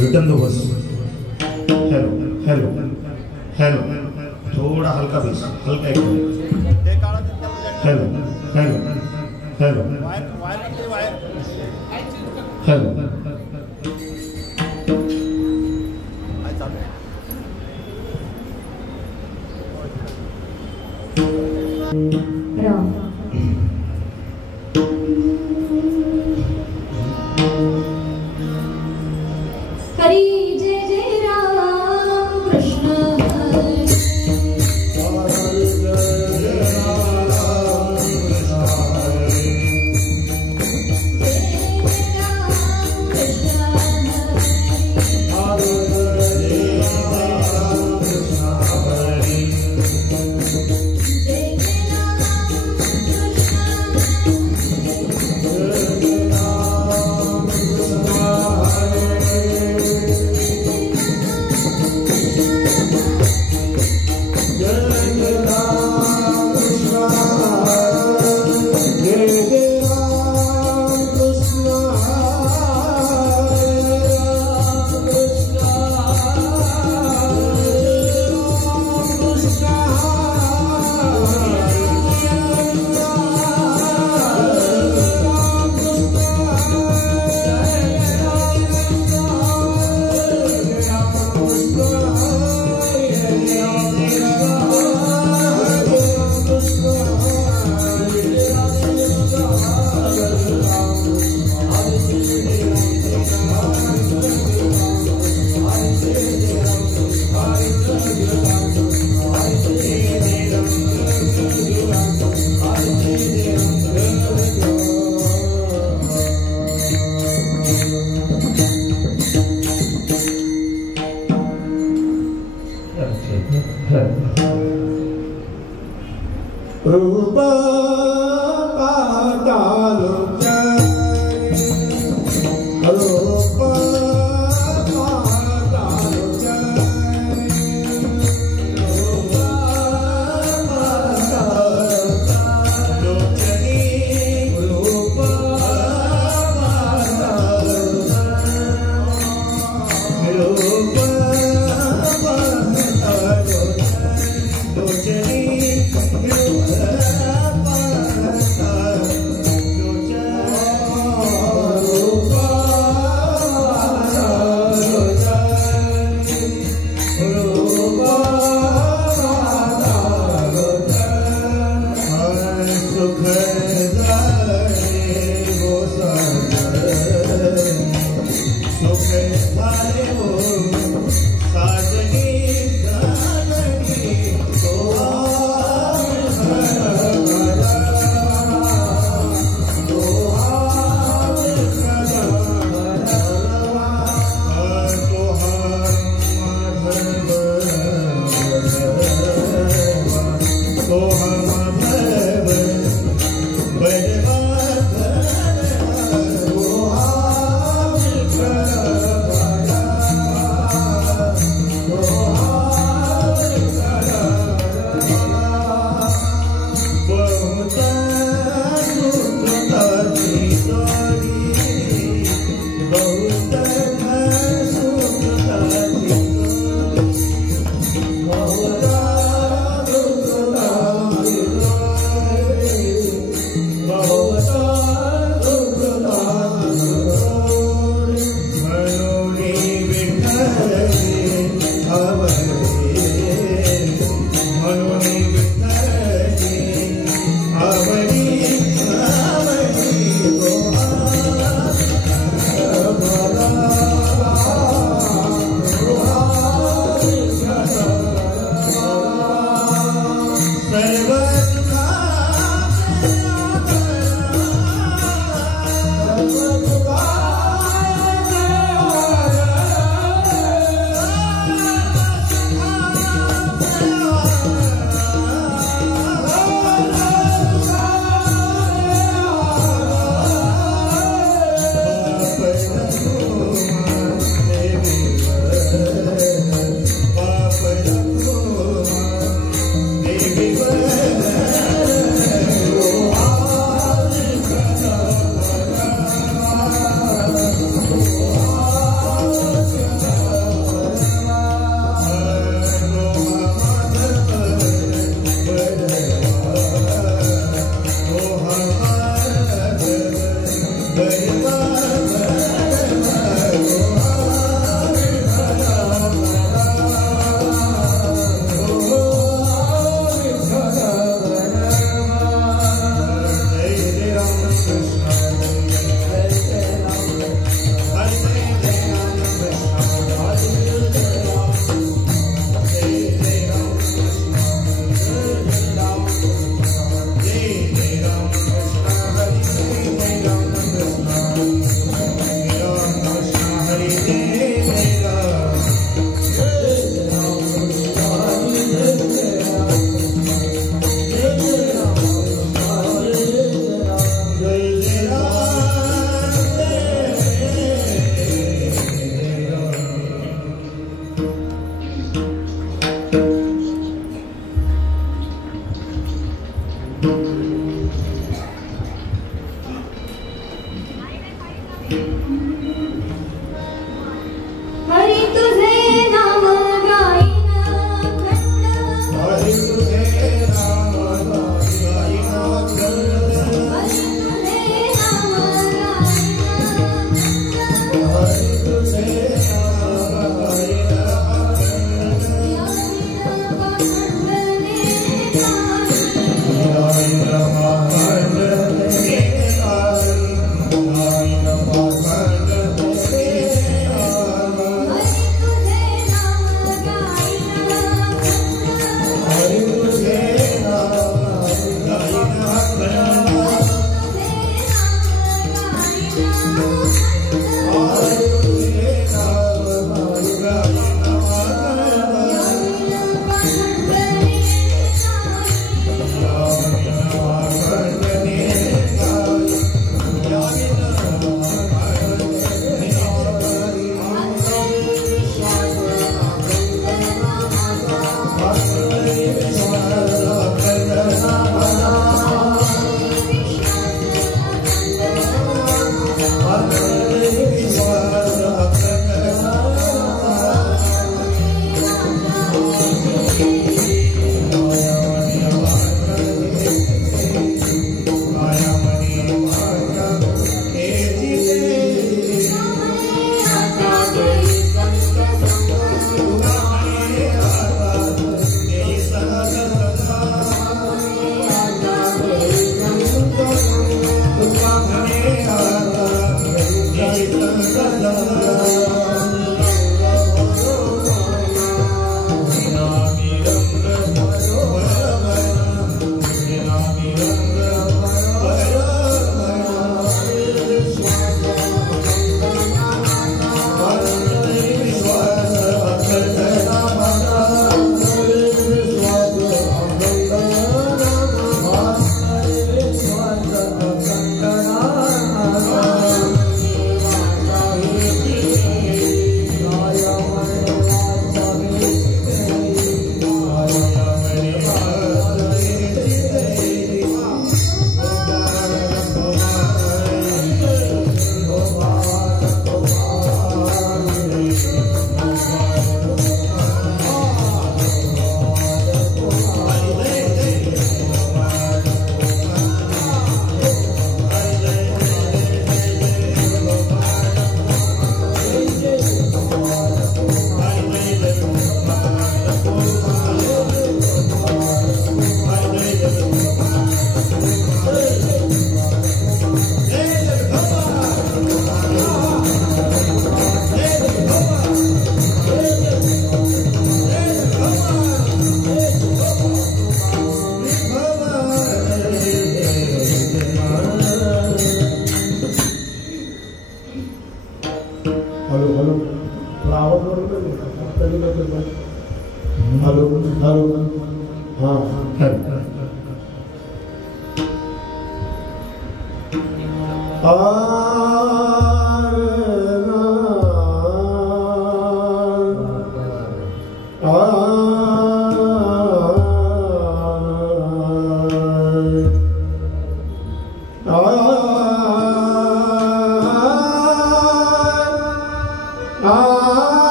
Return दो बस। Hello hello hello, थोड़ा हल्का बेस, हल्का एक hello hello hello hello. Hari जय जय राम कृष्ण रूप पाताल रूप पाताल रूप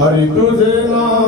हरि तुझे नाम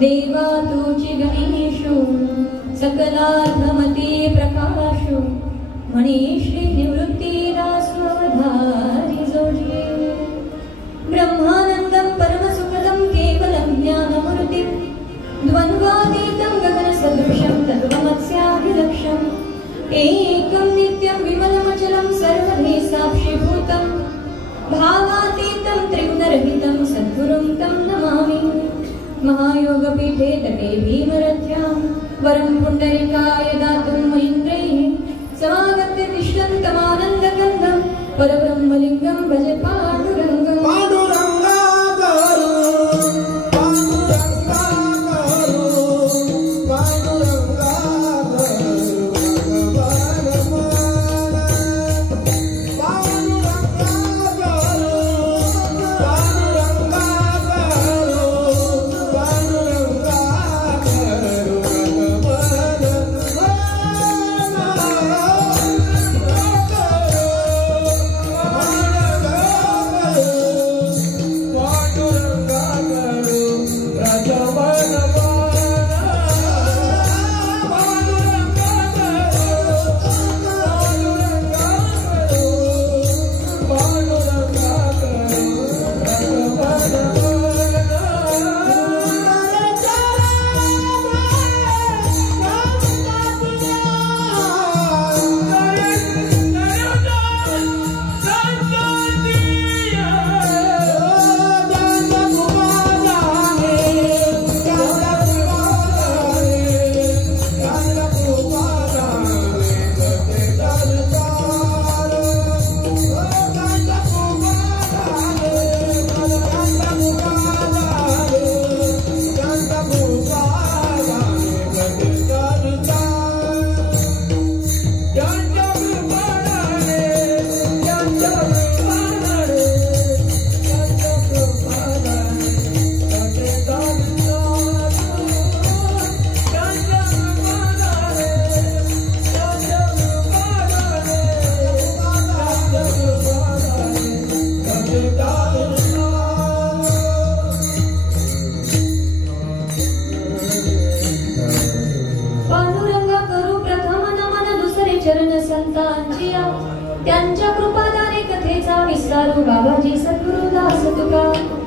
देवा तुझी गणेशु सकलार्थमती प्रकाशु मनीषी निवृत्ती दास्वधारी जोडले ब्रह्मानंदं परमसुखदं केवलं ज्ञानमूर्तिं द्वन्द्वातीतं गगनसदृशं तद्वमस्याभिलक्ष्यम् एकं नित्यं विमलमचलं सर्वधि साक्षीभूतं भावातीतं त्रिगुणरहितं सद्गुरुं तं नमामि। महायोगपीठे तटे भीमरथ्यां वरं पुण्डरीकाय दातुं महीन्द्रैः समागत्य तिष्ठन्तमानन्दकन्दं परब्रह्मलिङ्गं भजे पाण्डुरङ्गं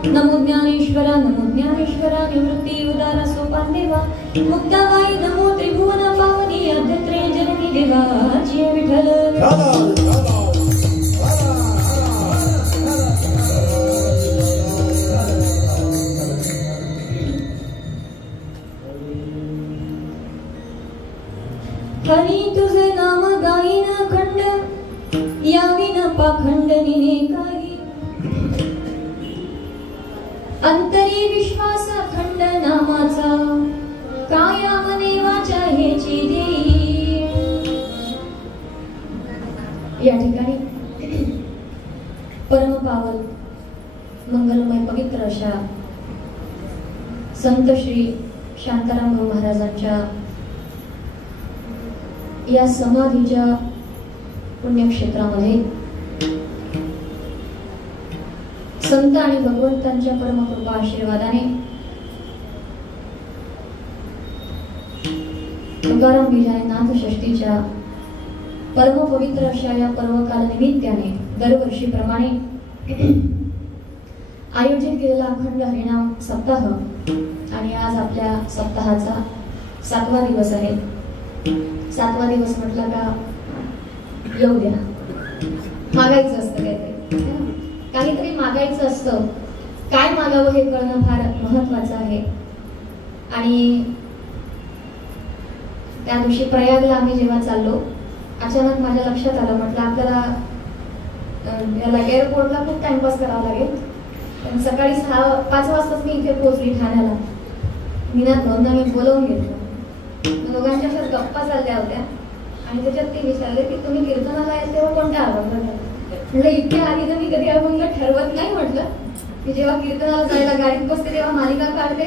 नमो ज्ञानेश्वरा निवृत्ती उदारा सोपान देवा मुक्ताबाई नमो त्रिभुवन पावनी आद्यत्रे जननी देवा जय विठ्ठल हरी तुझे नाम गाईन खंड याविन पाखंडनिने काही अंतरी विश्वास खंड नामाचा काया मने वाचा हेची देई. या ठिकाणी परम पावन मंगलमय पवित्र अशा संत श्री शांताराम महाराजांच्या या समाधीच्या पुण्यक्षेत्रामध्ये संत आणि भगवंतांच्या परमकृपा आशीर्वादाने तुकाराम विजय नाथ षष्टीच्या परम पवित्र अशा या पर्वकाल निमित्ताने दरवर्षीप्रमाणे आयोजित केलेला अखंड हरिनाम सप्ताह आणि आज आपल्या सप्ताहाचा 7वा दिवस आहे. 7वा दिवस म्हटला का येऊ द्या, मागायचं असतं काहीतरी मागायचं असतं. काय मागावं हे कळणं फार महत्वाचं आहे. आणि त्या दिवशी प्रयागला आम्ही जेव्हा चाललो, अचानक माझ्या लक्षात आलं, म्हटलं आपल्याला एअरपोर्टला खूप टाइमपास करावा लागेल. पण सकाळी 5 वाजताच मी इथे पोहोचली ठाण्याला. मीनाथ भाऊंना मी बोलवून घेतलं. दोघांच्या अशाच गप्पा चालल्या होत्या आणि त्याच्यात ते विचारले की तुम्ही कीर्तनाला आहे तेव्हा कोणत्या अभंग? म्हटलं इतक्या आधी तर मी कधी अभंग ठरवत नाही. म्हटलं की जेव्हा कीर्तनाला जायला गाडीत बसते तेव्हा मालिका काढते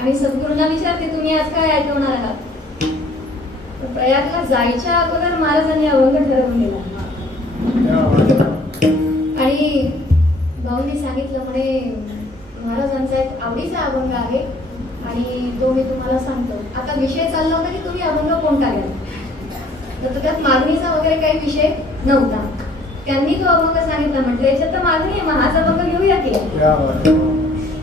आणि सद्गुरूंना विचारते तुम्ही आज काय ऐकवणार आहात. प्रयागला जायच्या अगोदर महाराजांनी अभंग ठरवून दिला आणि भाऊंनी सांगितलं म्हणे महाराजांचा एक आवडीचा अभंग आहे आणि तो मी तुम्हाला सांगतो. आता विषय चालला होता की तुम्ही अभंग कोणता घ्याल, तर त्यात मागणीचा वगैरे काही विषय नव्हता. त्यांनी तो अभंग सांगितला. म्हटलं याच्यात तर मागणी आहे, महाचा अभंग घेऊया की.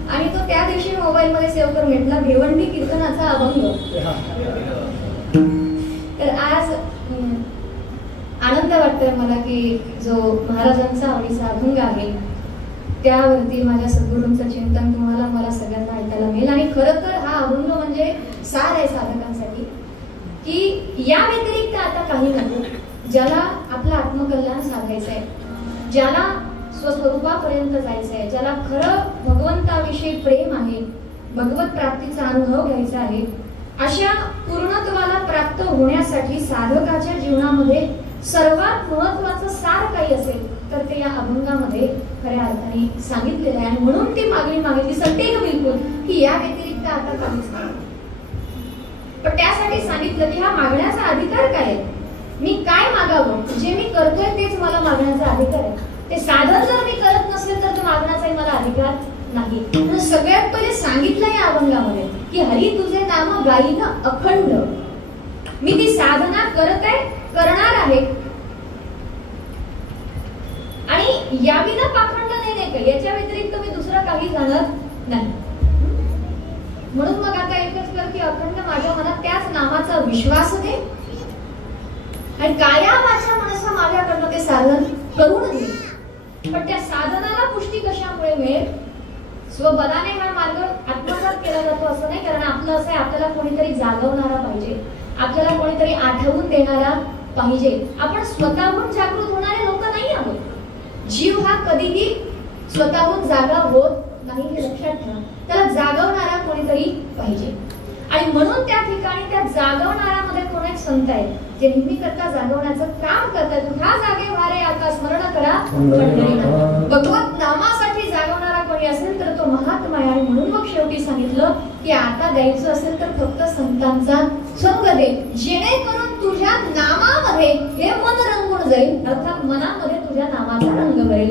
आणि तो त्या दिवशी मोबाईल मध्ये सेव्ह करून घेतला, भिवंडी कीर्तनाचा अभंग. तर आज आनंद वाटतोय मला की जो महाराजांचा आवडीचा अभंग आहे त्यावरती माझ्या सद्गुरूंचं चिंतन तुम्हाला मला सगळ्यांना ऐकायला मिळेल. आणि खरं तर हा अभंग म्हणजे सार आहे साधकांसाठी की या व्यतिरिक्त आता काही नको. ज्याला आपलं आत्मकल्याण साधायचं आहे, ज्याला स्वस्वरूपापर्यंत जायचं आहे, ज्याला खरं भगवंताविषयी प्रेम आहे, भगवत प्राप्तीचा अनुभव घ्यायचा आहे, अशा पूर्णत्वाला प्राप्त होण्यासाठी साधकाच्या जीवनामध्ये सर्वात महत्वाचं सार काही असेल तर ते या अभंगामध्ये खऱ्या अर्थाने सांगितलेलं आहे. आणि म्हणून ती मागणी मागितली सत्तेनं बिलकुल की या व्यतिरिक्त आता काहीच नाही. पण त्यासाठी सांगितलं की हा मागण्याचा अधिकार काय आहे, मी काय मागावं, जे मी करतोय तेच मला मागण्याचा अधिकार आहे. ते साधन जर मी करत नसेल तर तो मागण्याचाही मला अधिकार नाही. म्हणून सगळ्यात पहिले सांगितलं या अभंगामध्ये की हरी तुझे नाम गाईन अखंड. मी ती साधना करत आहे, करणार आहे आणि याविना पाखंड नाही का, याच्या व्यतिरिक्त मी दुसरं काही जाणार नाही. म्हणून मग आता एकच कर की अखंड माझ्या मनात त्याच नामाचा विश्वास दे आणि काया वाचा मनसा माझ्याकडनं ते साधन करून दे. पण त्या साधनाला पुष्टी कशामुळे मिळेल? स्वबलाने हा मार्ग आत्मसात केला जातो असं नाही. कारण आपलं असं आहे, आपल्याला कोणीतरी जागवणारा पाहिजे, आपल्याला कोणीतरी आठवून देणारा पाहिजे. आपण स्वतःहून जागृत होणारे लोक नाही आहोत. जीव हा कधीही स्वतःहून जागा होत नाही हे लक्षात ठेवा. त्याला जागवणारा कोणीतरी पाहिजे. आणि म्हणून त्या ठिकाणी त्या जागवणाऱ्यामध्ये कोण एक संत आहे जे नेहमी करता जागवण्याचं काम करतात. हा जागे वारे आता स्मरण करा पंढरीनाथ. भगवत नामासाठी जागवणारा कोणी असेल तर तो महात्मा आहे. आणि म्हणून मग शेवटी सांगितलं की आता द्यायचं असेल तर फक्त संतांचा संग दे, जेणेकरून तुझ्या नामामध्ये हे मन रंगून जाईल, अर्थात मनामध्ये तुझ्या नामाचा रंग भरेल.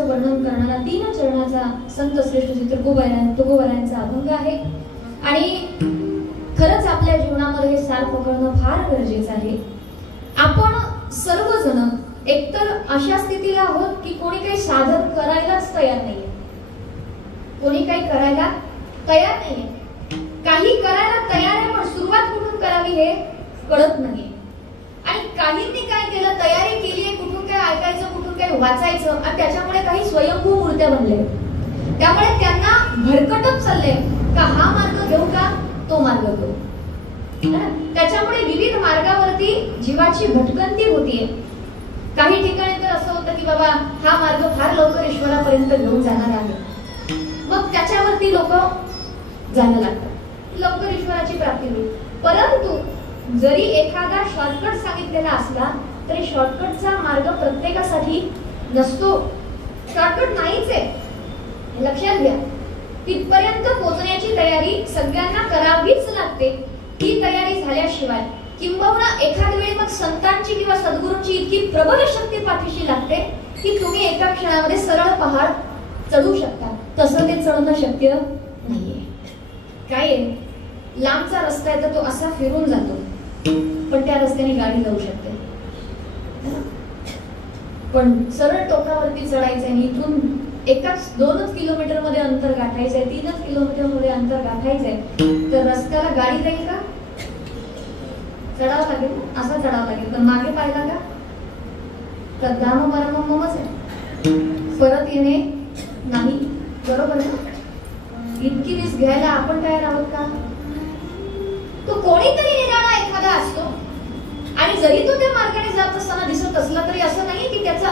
वर्णन करणारा 3 चरणाचा संत श्रेष्ठ तुकोबारायांचा अभंग आहे. आणि खरंच आपल्या जीवनामध्ये हे सार पकडणं फार गरजेचं आहे. आपण सर्वजण एकतर अशा स्थितीला आहोत की कोणी काही साधन करायलाच तयार नाहीये, कोणी काही करायला तयार नाहीये, काही करायला तयार आहे पण सुरुवात कुठून करावी हे कळत नाही. आणि काहींनी काय केलं, तयारी केली आहे, कुठून काय ऐकायचं, कुठून काय वाचायचं, आणि त्याच्यामुळे काही स्वयंभू मूर्त्या बनले. त्यामुळे त्यांना भरकटत चालले का हा मार्ग घेऊ का तो मार्ग घेऊ. त्याच्यामुळे विविध मार्गावरती जीवाची भटकंती होतीये. काही ठिकाणी तर असं होतं की बाबा हा मार्ग फार लवकर ईश्वरापर्यंत घेऊन जाणार आहे, मग त्याच्यावरती लोक जायला लागतात, लवकर ईश्वराची प्राप्ती होईल. परंतु जरी एखादा शॉर्टकट सांगितलेला असला तरी शॉर्टकटचा मार्ग प्रत्येकासाठी नसतो. शॉर्टकट नाहीच आहे, लक्षात घ्या. तिथपर्यंत पोहोचण्याची तयारी सगळ्यांना करावीच लागते. ही तयारी झाल्याशिवाय किंबहुना एखाद्या वेळी मग संतांची किंवा सद्गुरूंची इतकी प्रबल शक्ती पाठीशी लागते की तुम्ही एका क्षणामध्ये सरळ पहाड चढू शकता. तसं ते चढणं शक्य नाहीये. काय लांबचा रस्ता आहे तर तो असा फिरून जातो, पण त्या रस्त्याने गाडी जाऊ शकते. पण सरळ टोकावरती चढायचंय आणि इथून एकाच 2च किलोमीटर मध्ये अंतर गाठायचंय, 3च किलोमीटर मध्ये अंतर गाठायचंय, तर रस्त्याला गाडी जाईल का? चढावं लागेल, असा चढावं लागेल. पण मागे पाहिला का तर दाम परममच आहे, परत येणे नाही. बरोबर आहे. इतकी रिस्क घ्यायला आपण तयार आहोत का? तो कोणीतरी निराळा एखादा असतो आणि जरी तो त्या मार्गाने जात असताना दिसत असला तरी असं नाही की त्याचा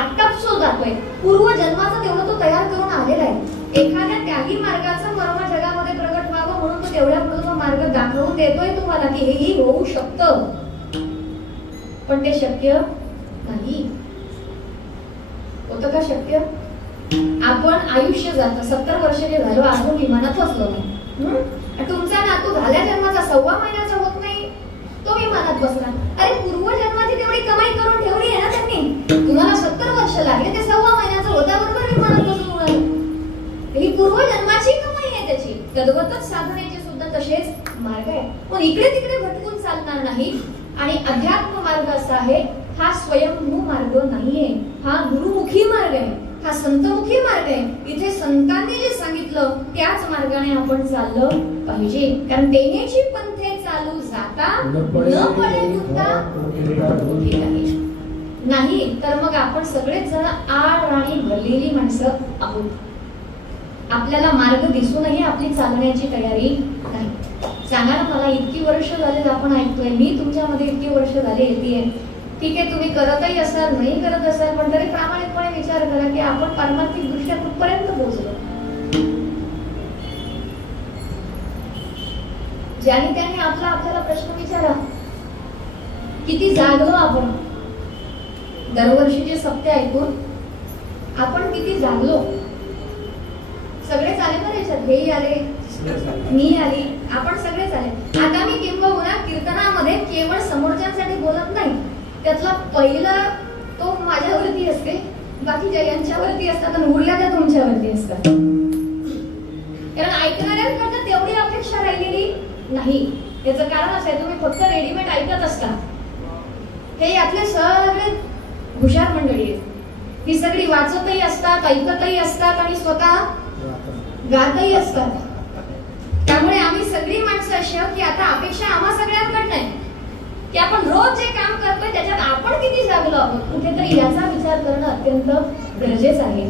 आत्ताच तो जातोय, पूर्व जन्माचा तेवढं तो तयार करून आलेला आहे. एखाद्या त्याही मार्गाचं मर्म जगामध्ये प्रगट व्हावं म्हणून तो तेवढ्या पुढे तो मार्ग दाखवून देतोय तुम्हाला की हेही होऊ शकतं, पण ते शक्य नाही. होतं का शक्य? आपण आयुष्य जातं, 70 वर्षाचे झालो, अजून विमानात बसलो नाही. तुमचा नातू झाल्या जन्माचा 1.25 महिन्याचा होत नाही, तो विमानात बसला. अरे पूर्वजन्माची तेवढी कमाई करून ठेवली आहे ना त्यांनी. तुम्हाला 70 वर्ष लागले, ते 1.25 महिन्याचा होता, बरोबर विमानात बसून उडाला. ही पूर्वजन्माची कमाई आहे त्याची. तद्वतच साधनेचे सुद्धा तसेच मार्ग आहे. पण इकडे तिकडे भटकून चालणार नाही. आणि अध्यात्म मार्ग असा आहे, हा स्वयंभू मार्ग नाहीये, हा गुरुमुखी मार्ग आहे, हा संतमुखी मार्ग आहे. इथे संतांनी जे सांगितलं त्याच मार्गाने आपण चाललं पाहिजे. कारण देण्याची पंथे चालू जाता न पडे नाही तर मग आपण सगळेच जण आडराणी भरलेली माणसं आहोत. आपल्याला मार्ग दिसूनही आपली चालण्याची तयारी नाही. सांगा ना मला, इतकी वर्ष झाले आपण ऐकतोय, मी तुमच्यामध्ये इतकी वर्ष झाले येतेय. ठीक आहे, तुम्ही करतही असाल, नाही करत असाल, पण तरी प्रामाणिकपणे विचार करा की आपण पारमार्थिक दृष्ट्या कुठपर्यंत पोहोचलो. ज्याने त्याने आपल्याला प्रश्न विचारा, किती जागलो आपण. दरवर्षीचे सप्ते ऐकून आपण किती जागलो. सगळेच आले ना याच्यात, हेही आले, मी आली, आपण सगळेच आले. आता मी किंबहुना कीर्तनामध्ये केवळ समोरच्यांसाठी बोलत नाही, त्यातला पहिला तो माझ्यावरती असते, बाकीच्या यांच्यावरती असतात आणि उरल्या त्या तुमच्यावरती असतात. कारण ऐकणाऱ्यांकडनं तेवढी अपेक्षा राहिलेली नाही. याचं कारण असं आहे, तुम्ही फक्त रेडीमेड ऐकत असता. हे यातले सगळे हुशार मंडळी आहेत. ही सगळी वाचतही असतात, ऐकतही असतात आणि स्वतः गातही असतात. त्यामुळे आम्ही सगळी माणसं अशी आहोत की आता अपेक्षा आम्हा सगळ्यांकडनं आहे की आपण रोज जे काम करतोय त्याच्यात आपण किती जागलो आहोत. कुठेतरी याचा विचार करणं अत्यंत गरजेचं आहे.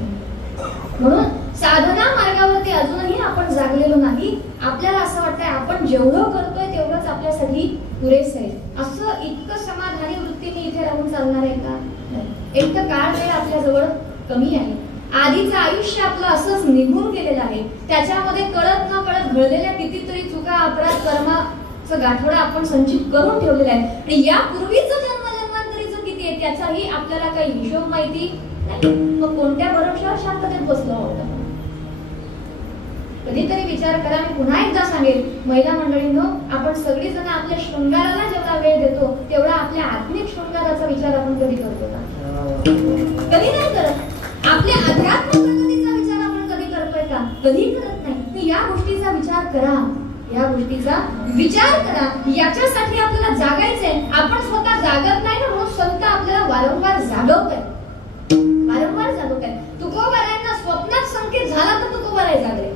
म्हणून साधना मार्गावरती अजूनही आपण जागलेलो नाही. आपल्याला असं वाटतंय आपण जेवढं करतोय तेवढंच आपल्यासाठी पुरेसं आहे. असं इतकं समाधानी वृत्तीने इथे राहून चालणार आहे का? एक तर काळ वेळ आपल्याजवळ कमी आहे. आधीचं आयुष्य आपलं असंच निघून गेलेलं आहे. त्याच्यामध्ये कळत न कळत घडलेल्या कितीतरी चुका, अपराध, कर्माचं गाठोडा आपण संचित करून ठेवलेला आहे. आणि यापूर्वीचं जन्मांतरीचं किती आहे त्याचाही आपल्याला काही हिशोब माहिती नाही. मग कोणत्या भरोशावर शांततेत बसलो आहोत? कधीतरी विचार करा. मी पुन्हा एकदा सांगेल, महिला मंडळींनो, आपण सगळीजण आपल्या शृंगाराला जेवढा वेळ देतो तेवढा आपल्या आत्मिक शृंगाराचा विचार आपण कधी करतो का? कधी नाही करत. आपल्या अध्यात्म प्रगतीचा विचार आपण कधी करतोय का? कधी करत नाही. या गोष्टीचा विचार करा. या गोष्टीचा विचार करा. याच्यासाठी आपल्याला जागायचंय. आपण स्वतः जागत नाही ना, म्हणून संत आपल्याला वारंवार जागवताय, वारंवार जागवताय. तुकोबारायांना स्वप्नात संकेत झाला तर तुकोबाराय जागले.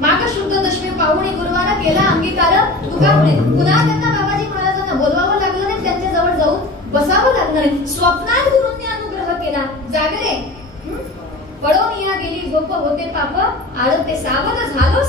माघ शुद्ध दशमी पाहुणे गुरुवार केला अंगीकार तुकापुढे. पुन्हा त्यांना बाबाजी महाराजांना बोलवावं लागलं नाही, त्यांच्या जवळ जाऊन बसावं लागलं नाही. स्वप्नात गुरूंनी अनुग्रह केला, जागले. पडून या गेली झोप होते पाप आळ ते सावध झालो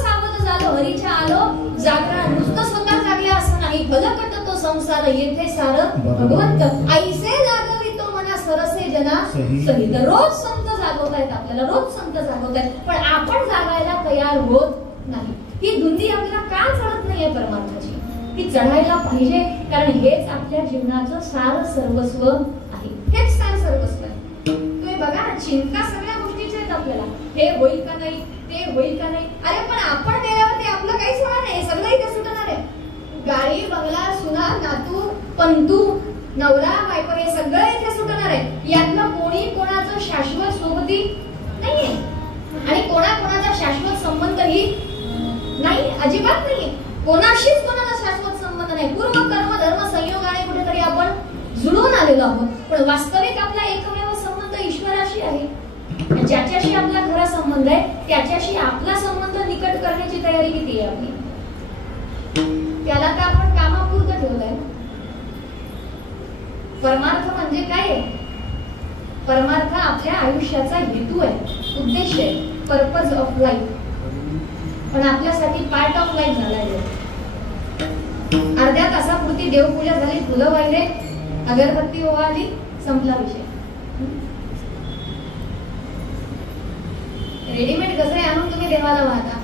हरीच्या आलो जागरण. नुसतं स्वतः जागले असं नाही, भलकट तो संसार येथे सार भगवंत ऐसे जागवी तो मना सरसे जना सहित. रोज संत जागवतायत आपल्याला, रोज संत जागवतायत, पण आपण जागायला तयार होत नाही. ही धुंदी आपल्याला का चढत नाहीये परमार्थाची? ती चढायला पाहिजे, कारण हेच आपल्या जीवनाचं सार सर्वस्व आहे. हेच सार सर्वस्व आहे. तुम्ही बघा ना, चिंता सगळ्या गोष्टीची आहेत आपल्याला. हे होईल का नाही, ते होईल का नाही. अरे पण आपण गेल्यावर ते आपलं काहीच होणार नाही, सगळं इथे सुटणार आहे. गाडी बंगला सुना नातू पंतू नवरा बायको हे सगळं इथे सुटणार आहे. यातनं कोणी कोणाचं शाश्वत सोबती नाहीये आणि कोणाचा शाश्वत संबंधही नाही, अजिबात नाही. कोणाशीच कोणाचा शाश्वत संबंध नाही. पूर्व कर्म धर्म संयोगाने कुठेतरी आपण जुळून आलेलो आहोत, पण वास्तविक आपला एकमेव संबंध ईश्वराशी आहे. ज्याच्याशी आपला खरा संबंध आहे त्याच्याशी आपला संबंध निकट करण्याची तयारी किती आहे आपली? त्याला तर आपण कामापुरतं ठेवलंय. परमार्थ म्हणजे काय? परमार्थ आपल्या आयुष्याचा हेतू आहे, उद्देश आहे, पर्पज ऑफ लाईफ. पण आपल्यासाठी पार्ट ऑफ लाईफ झालाय. अर्ध्या तासापुरती देवपूजा झाली, फुलं वाहिले, अगरबत्ती ओवाळली, संपला विषय. रेडीमेड गजरे आणून तुम्ही देवाला वाहता.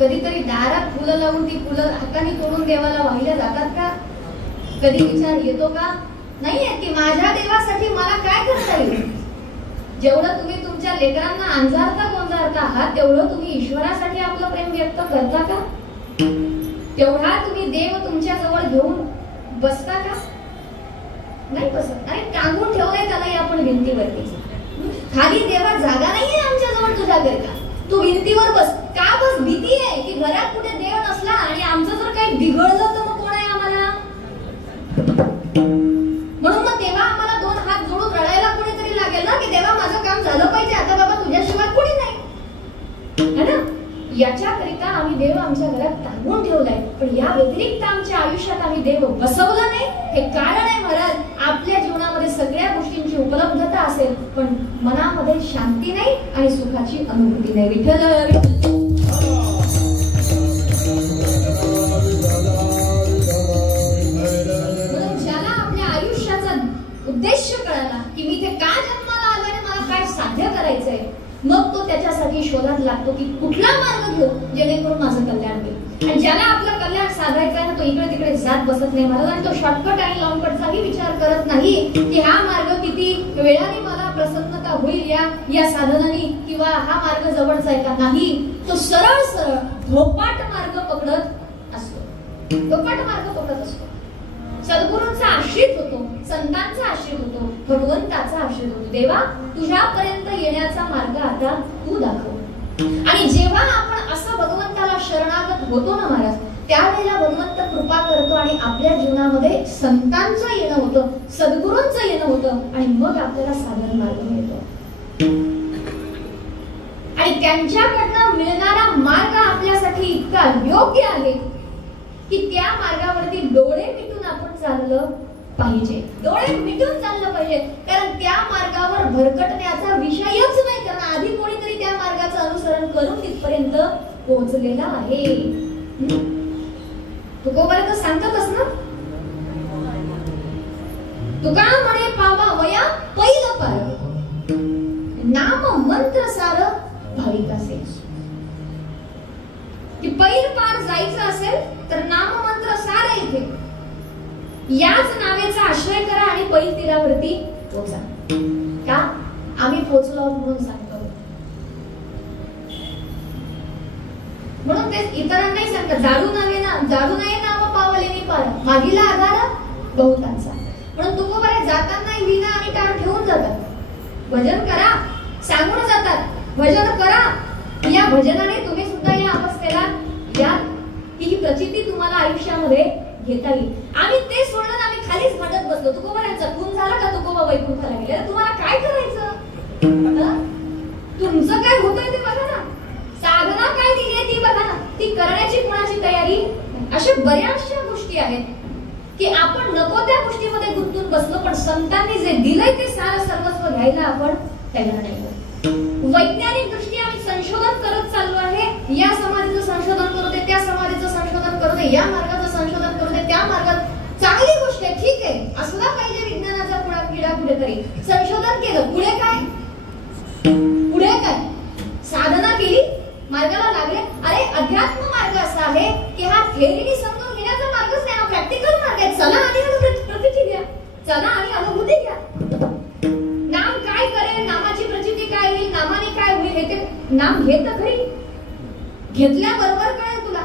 कधीतरी दारात फुलं लावून ती फुलं हाताने तोडून देवाला वाहिल्या जातात का? कधी विचार येतो का? नाही येत की माझ्या देवासाठी मला काय करता येईल? जेवढं तुम्ही तुमच्या लेकरांना अंजारता गोंजारता आहात तेवढं तुम्ही ईश्वरासाठी आपलं प्रेम व्यक्त करता का? तेवढा तुम्ही देव तुमच्या जवळ घेऊन बसता का? नाही बसत. आणि टांगून ठेवलाय त्यालाही आपण भिंतीवरती. खाली देवा जागा नाहीये आमच्या जवळ तुझ्या करता, तू भिंतीवर बस. का बस? भीती आहे की घरात कुठे देव नसला आणि आमचं जर काही बिघडलं तर मग कोण आहे आम्हाला? म्हणून मग तेव्हा आम्हाला दोन हात जोडून रडायला कोणीतरी लागेल ना, की देवा माझं काम झालं पाहिजे, आता बाबा तुझ्याशिवाय कोणी नाही, है ना? याच्याकरिता आम्ही देव आमच्या घरात टांगून ठेवलाय. पण या व्यतिरिक्त आमच्या आयुष्यात आम्ही देव बसवला नाही. हे कारण आहे महाराज, आपल्या जीवनामध्ये सगळ्या गोष्टींची उपलब्धता असेल पण मनामध्ये शांती नाही आणि सुखाची अनुभूती नाही. विठ्ठल म्हणून ज्याला आपल्या आयुष्याचा उद्देश कळाला की मी इथे का जन्माला आलोय आणि मला काय साध्य करायचंय, मग तो त्याच्यासाठी शोधात लागतो की कुठला मार्ग घेऊ जेणेकरून माझं कल्याण होईल. आणि ज्याला आपलं कल्याण साधायचं आहे ना, तो इकडे तिकडे जात बसत नाही महाराज. आणि तो शॉर्टकट आणि लॉंगकटचाही विचार करत नाही की हा मार्ग किती वेळाने मला प्रसन्नता होईल या साधनाने, किंवा हा मार्ग जवळचा आहे का. नाही, तो सरळ सरळ धोपाट मार्ग पकडत असतो. धोपाट मार्ग पकडत असतो. सद्गुरूंचा आश्रित होतो, संतांचा आश्रित होतो, भगवंताचा आश्रित होतो. देवा तुझ्यापर्यंत येण्याचा मार्ग आता तू दाखव. आणि जेव्हा आपण असं भगवंताला शरणागत होतो ना महाराज, त्यावेळेला भगवंत कृपा करतो आणि आपल्या जीवनामध्ये संतांचं येणं होतं, सद्गुरूंचं येणं होतं आणि मग आपल्याला साधन मार्ग मिळतो. आणि त्यांच्याकडनं मिळणारा मार्ग आपल्यासाठी इतका योग्य आहे की त्या मार्गावरती डोळे मिटून आपण चाललं पाहिजे. डोळे मिटून चाललं पाहिजे, कारण त्या मार्गावर भरकटण्याचा विषयच नाही. कारण आधी कोणीतरी त्या मार्गाचं अनुसरण करून तिथपर्यंत पोहोचलेला आहे. तुकोबारा तर सांगतातच ना, तुका म्हणे पावा वया पहिलं पार नाम मंत्र सार भाविकासे. की पैर पार जायचं असेल तर नाम मंत्र सार इथे याच नावेचा आश्रय करा आणि पैल तीरावरती पोहोचा. का? आम्ही पोहोचलो म्हणून सांगतो. म्हणून ते इतरांनाही सांगतात, जाडू नये नाव पावले मी पार मागीला आधार बहुतांचा. म्हणून तुकोबारा जाताना विना आणि टाळ ठेवून जातात. भजन करा सांगून जातात, भजन करा या भजनाने तुम्ही सुद्धा या अवस्थेला या ही प्रचिती तुम्हाला आयुष्यामध्ये घेता येईल. आम्ही ते सोडलं ना, आम्ही खालीच भांडत बसलो. तुकोबारांचा खून झाला का, तुकोबा वैकुंठाला गेले. तुम्हाला काय करायचं, तुमचं काय होतंय ते बघा ना, साधना काय दिली आहे ती बघा ना, ती करण्याची कोणाची तयारी. अशा बऱ्याचशा गोष्टी आहेत की आपण नको त्या गोष्टीमध्ये गुंतून बसलो, पण संतांनी जे दिलंय ते सारं सर्वस्व घ्यायला आपण तयार नाही. वैज्ञानिक दृष्ट्या आम्ही संशोधन करत चाललो आहे. या समाधीचं संशोधन करू दे, त्या समाधीचं संशोधन करू दे, या मार्गाचं संशोधन करू दे, त्या मार्गात. चांगली गोष्ट आहे, ठीक आहे, असला पाहिजे विज्ञानाचा पुढा कुठेतरी. संशोधन केलं, पुढे काय, पुढे काय, साधना केली, मार्गाला लागले. अरे अध्यात्म मार्ग असा आहे की हा थेअरीने समजून घेण्याचा मार्गच नाही, हा प्रॅक्टिकल मार्ग आहे. चला आणि प्रचिती घ्या, चला आणि अनुभूती घ्या. नाम काय करेल, नामाची प्रचिती काय होईल, नामाने काय होईल, हे ते नाम घेत खरी, घेतल्याबरोबर कळेल तुला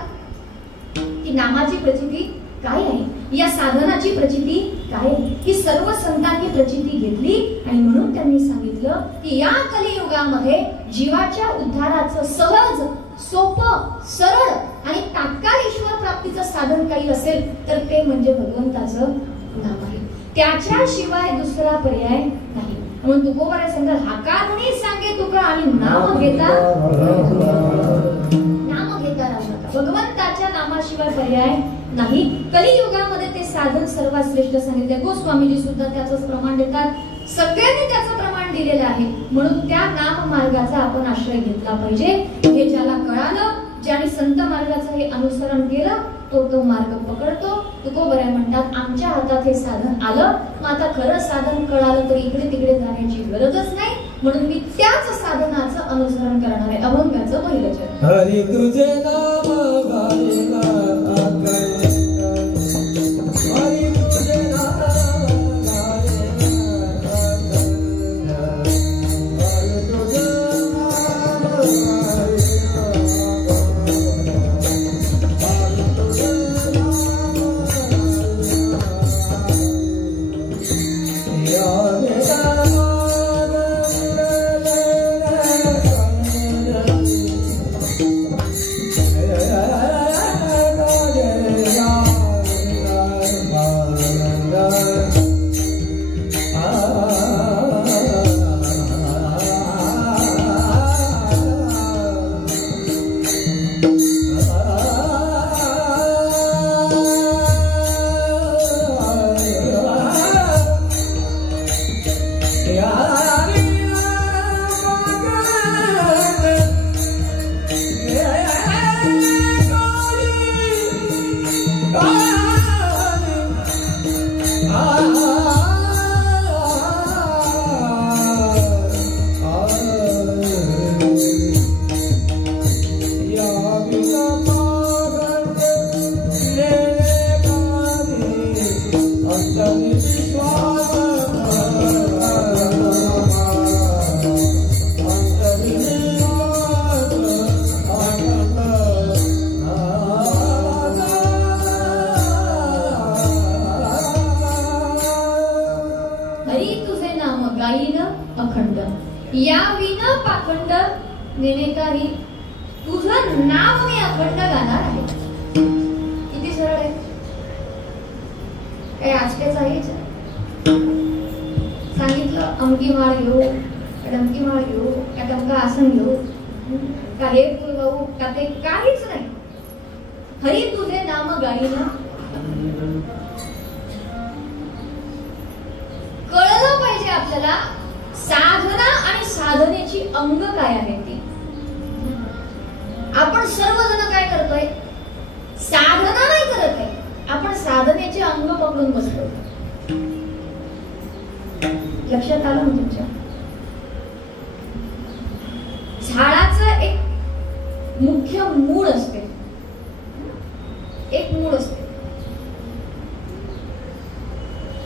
की नामाची प्रचिती काय आहे, या साधनाची प्रचिती काय आहे. ही सर्व संतांनी प्रचिती घेतली आणि म्हणून त्यांनी सांगितलं की या कलियुगामध्ये जीवाच्या उद्धाराचं सहज, सोपं, सरळ आणि तात्काळ ईश्वर प्राप्तीचं साधन काही असेल तर ते म्हणजे भगवंताचं नाम आहे. त्याच्याशिवाय दुसरा पर्याय नाही. म्हणून तुकोबारा सांगतात, हाका म्हणून सांगे तुका आणि नाम घेता राहू नका. भगवंताच्या नामाशिवाय पर्याय नाही. कलियुगामध्ये ते साधन सर्वात श्रेष्ठ सांगितले. गोस्वामीजी सुद्धा त्याचंच प्रमाण देतात, सगळ्यांनी त्याचं प्रमाण दिलेलं आहे. म्हणून त्या नाम मार्गाचा आपण आश्रय घेतला पाहिजे. हे ज्याला कळालं, ज्याने संत मार्गाचं हे अनुसरण केलं, तो मार्ग पकडतो. तुकोबारा म्हणतात, आमच्या हातात हे साधन आलं, मग आता खरं साधन कळालं तर इकडे तिकडे जाण्याची गरजच नाही. म्हणून मी त्याच साधनाचं अनुसरण करणार आहे. अभंगाचं पहिलं चरण. हरी तुझे नाम गायला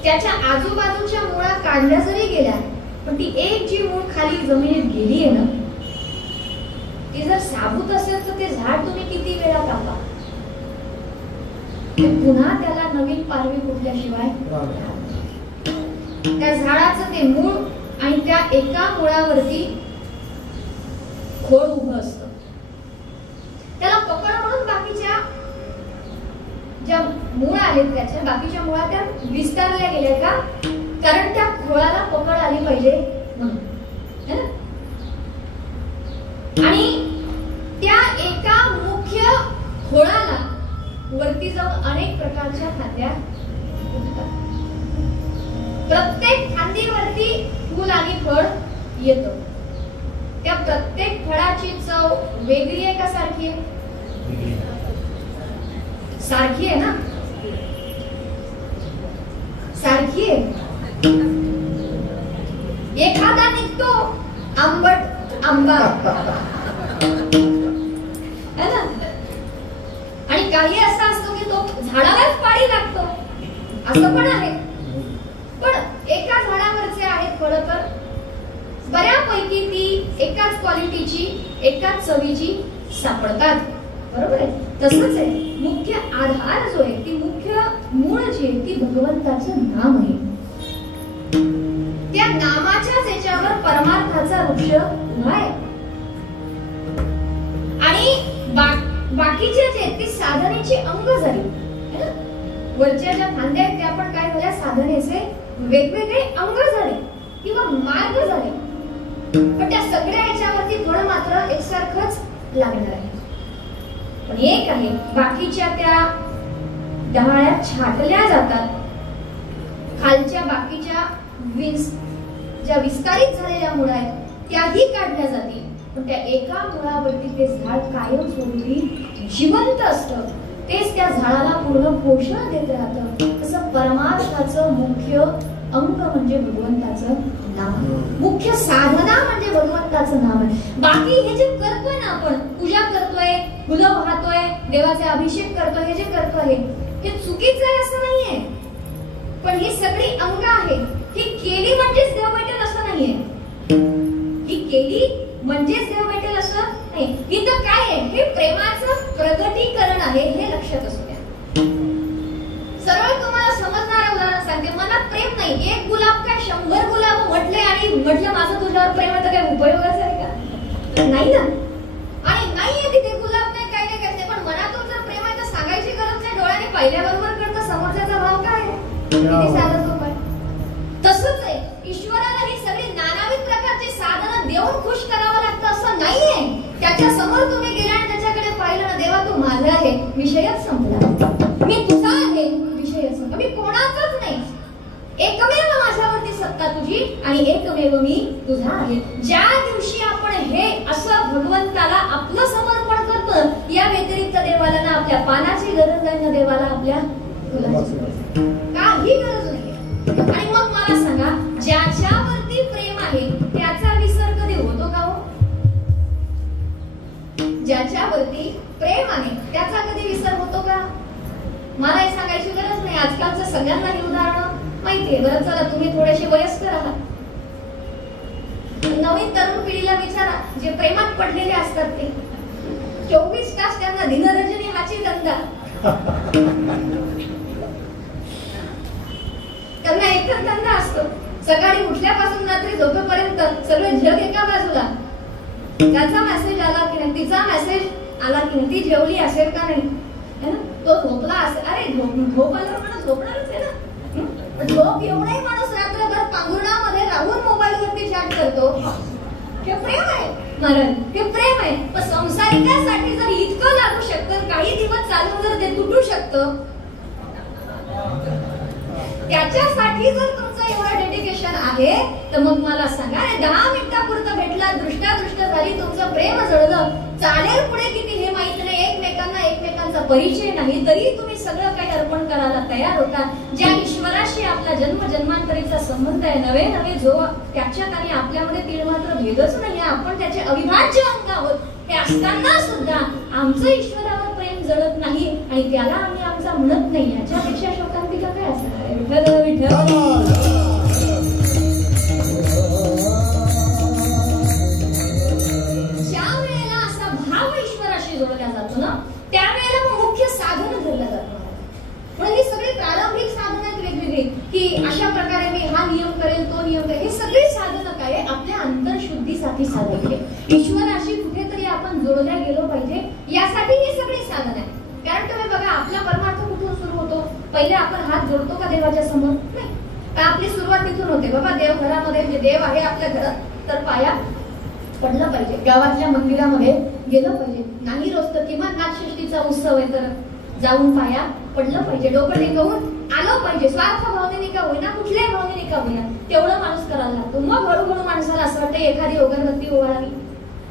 त्याच्या आजूबाजूच्या मुळा काढल्या जरी गेल्या, पण ती एक जी मूळ खाली जमिनीत गेली आहे ना, ती जर साबूत असेल तर ते झाड तुम्ही किती वेळा कापा, ते पुन्हा त्याला नवीन पालवी फुटल्याशिवाय त्या झाडाचं ते मूळ आणि त्या एका मुळावरती खोड उभं असतं. त्याला पकड म्हणून बाकीच्या ज्या मुळा आहेत त्याच्या बाकीच्या मुळा त्या विस्तारल्या गेल्या का, कारण त्या खोळाला पकड आली पाहिजे म्हणून, है ना? आणि त्या एका मुख्य खोळाला वरती जाऊन अनेक प्रकारच्या फांद्या उगतात. प्रत्येक फांदीवरती फूल आणि फळ येतं. त्या प्रत्येक फळाची चव वेगळी आहे का सारखी आहे? सारखी आहे ना? सारखी आहे. एखादा निघतो आंबट आंबा, है ना? आणि काही असा असतो की तो झाडालाच पाणी लागतो, असं पण आहे. पण एका झाडावरचे आहेत फळ तर बऱ्यापैकी ती एकाच क्वालिटीची, एकाच चवीची सापडतात. बरोबर आहे? तसंच आहे. मुख्य आधार जो आहे, ती मुख्य मूळ जी आहे ती भगवंताचं नाम आहे. त्या नामाच्याच याच्यावर परमार्थाचा वृक्ष उभा आहे. आणि बाकीचे जे ती साधनेची अंग झाली, वरच्या ज्या फांद्या आहेत त्या पण काय झाल्या, साधनेचे वेगवेगळे अंग झाले किंवा मार्ग झाले. पण त्या सगळ्या याच्यावरती फळ मात्र एकसारखंच लागणार आहे. पण एक आहे, बाकीच्या त्या डहाळ्या छाटल्या जातात, खालच्या बाकीच्या ज्या विस्तारित झालेल्या मुळा आहेत त्याही काढल्या जातील. पण त्या एका मुळावरती ते झाड कायमस्वरूपी जिवंत असतं. तेच त्या झाडाला पूर्ण पोषण देत राहतं. तसं परमार्थाचं मुख्य अंग म्हणजे भगवंताचं नाम, मुख्य साधना म्हणजे भगवंताचं नाम आहे. बाकी हे जे करतोय ना, आपण पूजा करतोय, फुलं वाहतोय, देवाचे अभिषेक करतोय, हे जे करतोय हे चुकीचं आहे असं नाहीये. पण ही सगळी अंग आहे, ही केली म्हणजेच देव भेटेल असं नाहीये. ही केली म्हणजेच देव भेटेल असं नाही. इथं काय आहे, हे प्रेमाचं प्रगटीकरण आहे, हे लक्षात असू द्या. सरळ तुम्हाला समजणारं उदाहरण सांगते. मनात प्रेम नाही, एक गुलाब काय 100 गुलाब म्हटले आणि म्हटलं माझं तुझ्यावर प्रेम आहे, तर काय उपयोगाचं आहे का? नाही ना. आणि नाहीये तिथे गुलाब नाही, काही नाही करते, पण मनातून जर प्रेम आहे तर सांगायची गरज नाही. डोळ्याने पाहिल्याबरोबर कळतं समोरच्याचा भाव काय आहे. किती साधं सोपं आहे. तसंच आहे, ईश्वराला ही सगळी नानाविध प्रकारची साधनं देऊन खुश करावं लागतं असं नाहीये. त्याच्या समोर तुम्ही गेला आणि त्याच्याकडे पाहिलं ना, देवा तू माझा आहे, विषयच संपला. मी तुझा आहे, विषयच संपला. मी कोणाचाच नाही. एकमेव माझ्यावरती सत्ता तुझी आणि एकमेव मी तुझा आहे. ज्या दिवशी आपण हे असं भगवंताला आपलं समर्पण करतो, या व्यतिरिक्त देवाला ना आपल्या पानाची गरज आहे, ना देवाला आपल्या फुलाची काही गरज नाही. आणि मग मला सांगा, ज्याच्यावरती प्रेम आहे त्याचा विसर कधी होतो का हो? ज्याच्यावरती प्रेम आहे त्याचा कधी विसर होतो का? मला हे सांगायची गरज नाही. आजकालचं सगळ्यांना ही उदाहरणं माहितीये. बरं चला, तुम्ही थोडेसे वयस्कर आहात, नवीन तरुण पिढीला विचारा, जे प्रेमात पडलेले असतात ते 24 तास त्यांना दिनरजनी हाची गंगा, त्यांना एकच धंदा असतो. सकाळी उठल्यापासून रात्री झोपेपर्यंत सगळं जग एका बाजूला. त्याचा मेसेज आला की नाही, तिचा मेसेज आला की नाही, ती जेवली असेल का नाही, है ना? तो झोपला असेल. अरे झोप आल्यावर माणूस झोपणारच आहे ना. झोप एवढाही माणूस रात्रभर पांघरुणामध्ये राहून मोबाईल वरती चॅट करतो. हे प्रेम आहे महाराज, हे प्रेम आहे. पण संसारिकासाठी जर इतकं लागू शकतं, काही दिवस चालून जर ते तुटू शकतं, त्याच्यासाठी जर तुमचं एवढं डेडिकेशन आहे, तर मग मला सांगा, 10 मिनिटापुरतं भेटला, दृष्टादृष्ट झाली, तुमचं प्रेम जळलं, चालेल पुढे किती हे माहित नाही, एकमेकांचा परिचय नाही, तरी तुम्ही सगळं काही अर्पण करायला तयार होता. ज्या ईश्वराशी आपला जन्म जन्मांतरीचा संबंध आहे, नवे नवे जो त्याच्यात आणि आपल्यामध्ये तिळमात्र भेदच नाही, आपण त्याचे अविभाज्य अंग आहोत. हे असताना सुद्धा आमचं ईश्वरावर प्रेम जळत नाही आणि त्याला आम्ही आमचा म्हणत नाही. याच्यापेक्षा शोकांतिका काय असणार आहे? विठ्ठल विठ्ठल. ज्या वेळेला असा भाव ईश्वराशी जोडला जातो ना, त्यावेळेला मग मुख्य साधन धरलं जातं. म्हणून ही सगळी प्रारंभिक साधनं आहेत वेगवेगळी, की अशा प्रकारे मी हा नियम करेल, तो नियम करेल, हे सगळे साधनं काय आहे आपल्या अंतरशुद्धीसाठी साधायचे. ईश्वराशी कुठेतरी आपण जोडल्या गेलो पाहिजे, यासाठी हे सगळे साधन आहे. कारण तुम्ही बघा आपला परमार्थ कुठून सुरू होतो? पहिले आपण हात जोडतो का देवाच्या समोर? नाही. का आपली सुरुवात तिथून होते, बाबा देव घरामध्ये जे देव आहे आपल्या घरात, तर पाया पडलं पाहिजे, गावातल्या मंदिरामध्ये गेलं पाहिजे. नाही रोज तर किमान नाथषष्ठीचा उत्सव आहे तर जाऊन पाया पडलं पाहिजे, डोकं टेकवून आलं पाहिजे. स्वार्थ भावनेने का होईना, कुठल्याही भावनेने का होईना, तेवढं माणूस करायला लागतो. मग हळूहळू माणसाला असं वाटतं एखादी अगरबत्ती ओवाळावी.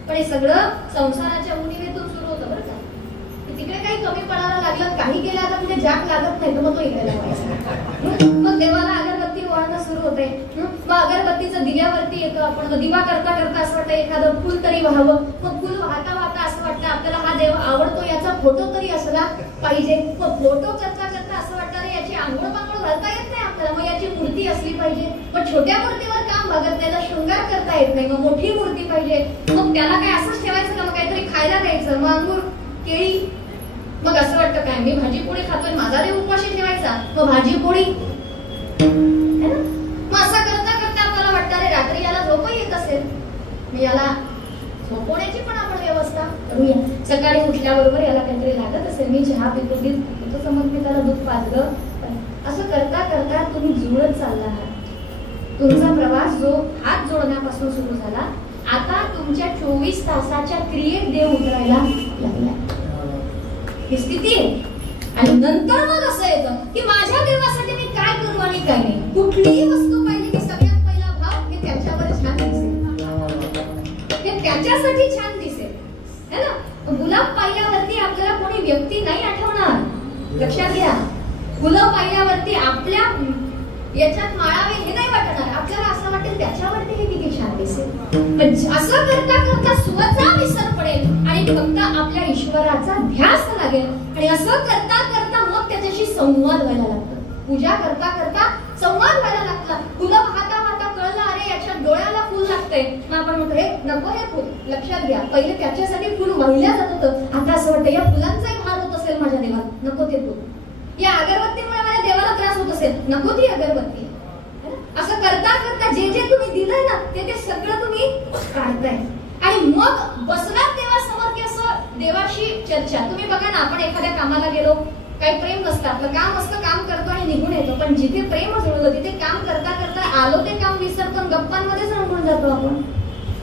पण हे सगळं संसाराच्या उणिवेतून सुरू होतं बरं का. तिकडे काही कमी पडायला लागलं, काही केलं आता कुठे जाग लागत नाही तर मग तो इकडे लावायचा. मग देवाला अगरबत्ती ओवाळणं सुरू होते. मग अगरबत्तीचं दिव्यावरती येतं आपण, दिवा करता करता असं वाटतं एखादं फुल तरी व्हावं. मग फुल वाहता वाहता असं वाटतं आपल्याला हा देव आवडतो, याचा फोटो तरी असला पाहिजे. मग फोटो करता करता असं वाटतं रे याची आंघोळ पांघोळ घालता येत नाही आपल्याला, मग याची मूर्ती असली पाहिजे. मग छोट्या मूर्तीवर काम भागत नाही, त्याला शृंगार करता येत नाही, मग मोठी मूर्ती पाहिजे. मग त्याला काय असंच ठेवायचं का? मग काहीतरी खायला द्यायचं, मग अंगूर केळी. मग असं वाटतं काय मी भाजी पोळी खातोय, माझा देव उपाशी ठेवायचा, मग भाजी पोळी. मग असं करता करता आपल्याला वाटतं अरे रात्री याला झोपही येत असेल, मी याला झोपवण्याची पण आपण व्यवस्था करूया. सकाळी उठल्याबरोबर याला काहीतरी लागत असेल, मी चहा पितो दूध समज मी त्याला दूध पाजलं. असं करता करता तुम्ही जुळत चालला आहात. तुमचा प्रवास जो हात जोडण्यापासून सुरू झाला, आता तुमच्या 24 तासाच्या क्रियेत देव उतरायला लागला. ही स्थिती आहे. आणि नंतर मग असं येतं की माझ्या देवासाठी मी काय करू आणि काय नाही. कुठलीही वस्तू पाहिजे की सगळ्यात पहिला भाव हे त्याच्यावर छान दिसेल, हे त्याच्यासाठी छान दिसेल, है ना. गुलाब पाहिल्यावरती आपल्याला कोणी व्यक्ती नाही आठवणार, लक्षात घ्या. गुलाब पाहिल्यावरती आपल्या याच्यात माळावे हे नाही वाटणार, आपल्याला असं वाटेल त्याच्यावरती हे किती छान दिसेल. पण असं करता करता स्वतः विसर पडेल आणि फक्त आपल्या ईश्वराचा ध्यास लागेल. आणि असं करता करता मग त्याच्याशी संवाद व्हायला लागतो. पूजा करता करता संवाद व्हायला लागला. फुलं पाहता पाहता कळलं अरे याच्या डोळ्याला फुल लागतंय, मग आपण म्हणतो हे नको हे फुल. लक्षात घ्या पहिले त्याच्यासाठी फुल वाहिल्या जात होतं, आता असं वाटतं या फुलांचाही भार होत असेल माझ्या देवाला, नको ते फुल. या अगरबत्तीमुळे माझ्या देवाला त्रास होत असेल, नको ती अगरबत्ती. असं करता करता जे जे तुम्ही दिलंय ना ते सगळं तुम्ही काढताय. आणि मग बसलात देवासमोर की असं देवाशी चर्चा. तुम्ही बघा ना, आपण एखाद्या कामाला गेलो, काही प्रेम नसतं, आपलं काम असतं, काम करतो आणि निघून येतो. पण जिथे प्रेम जुळलं तिथे काम करता करता आलो ते काम विसरतो, गप्पांमध्येच रंगून जातो आपण.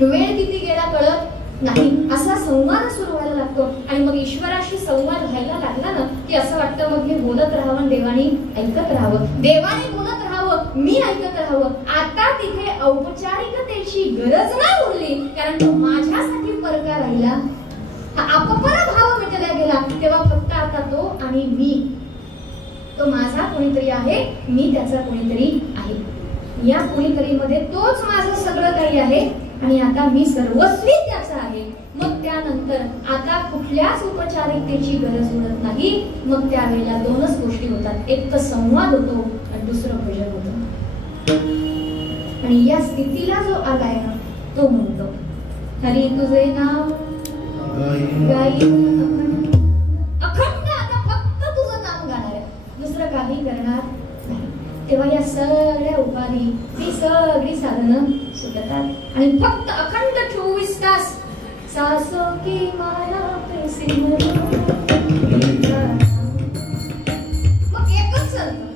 वेळ किती गेला कळत नाही. असा संवाद सुरू व्हायला लागतो. आणि मग ईश्वराशी संवाद व्हायला लागला ना की असं वाटतं मग मी बोलत राहावं, देवानी ऐकत राहावं, देवाने बोलत राहावं, मी ऐकत राहावं. आता तिथे औपचारिकतेची गरज नाही उरली, कारण तो माझ्यासाठी परका राहिला, अपपर भाव मिटला गेला. तेव्हा फक्त आता तो आणि मी, तो माझा कोणीतरी आहे, मी त्याचा कोणीतरी आहे. या कोणीतरी मध्ये तोच माझं सगळं काही आहे आणि आता मी सर्वस्वी त्याचा आहे. मग त्यानंतर आता कुठल्याच उपचारिकतेची गरज उरत नाही. मग त्यावेळेला दोनच गोष्टी होतात, एक तर संवाद होतो आणि दुसरं भजन होतं. आणि या स्थितीला जो आलाय ना तो म्हणतो हरी तुझे नाव गाईन अखंड. आता फक्त तुझं नाव गाणार आहे, दुसरं काही करणार नाही. तेव्हा या सगळ्या उपाधी, ती सगळी साधनं सुटतात आणि फक्त अखंड 24 तास सासो की माला पे सिमरन. मग एकच चालतं,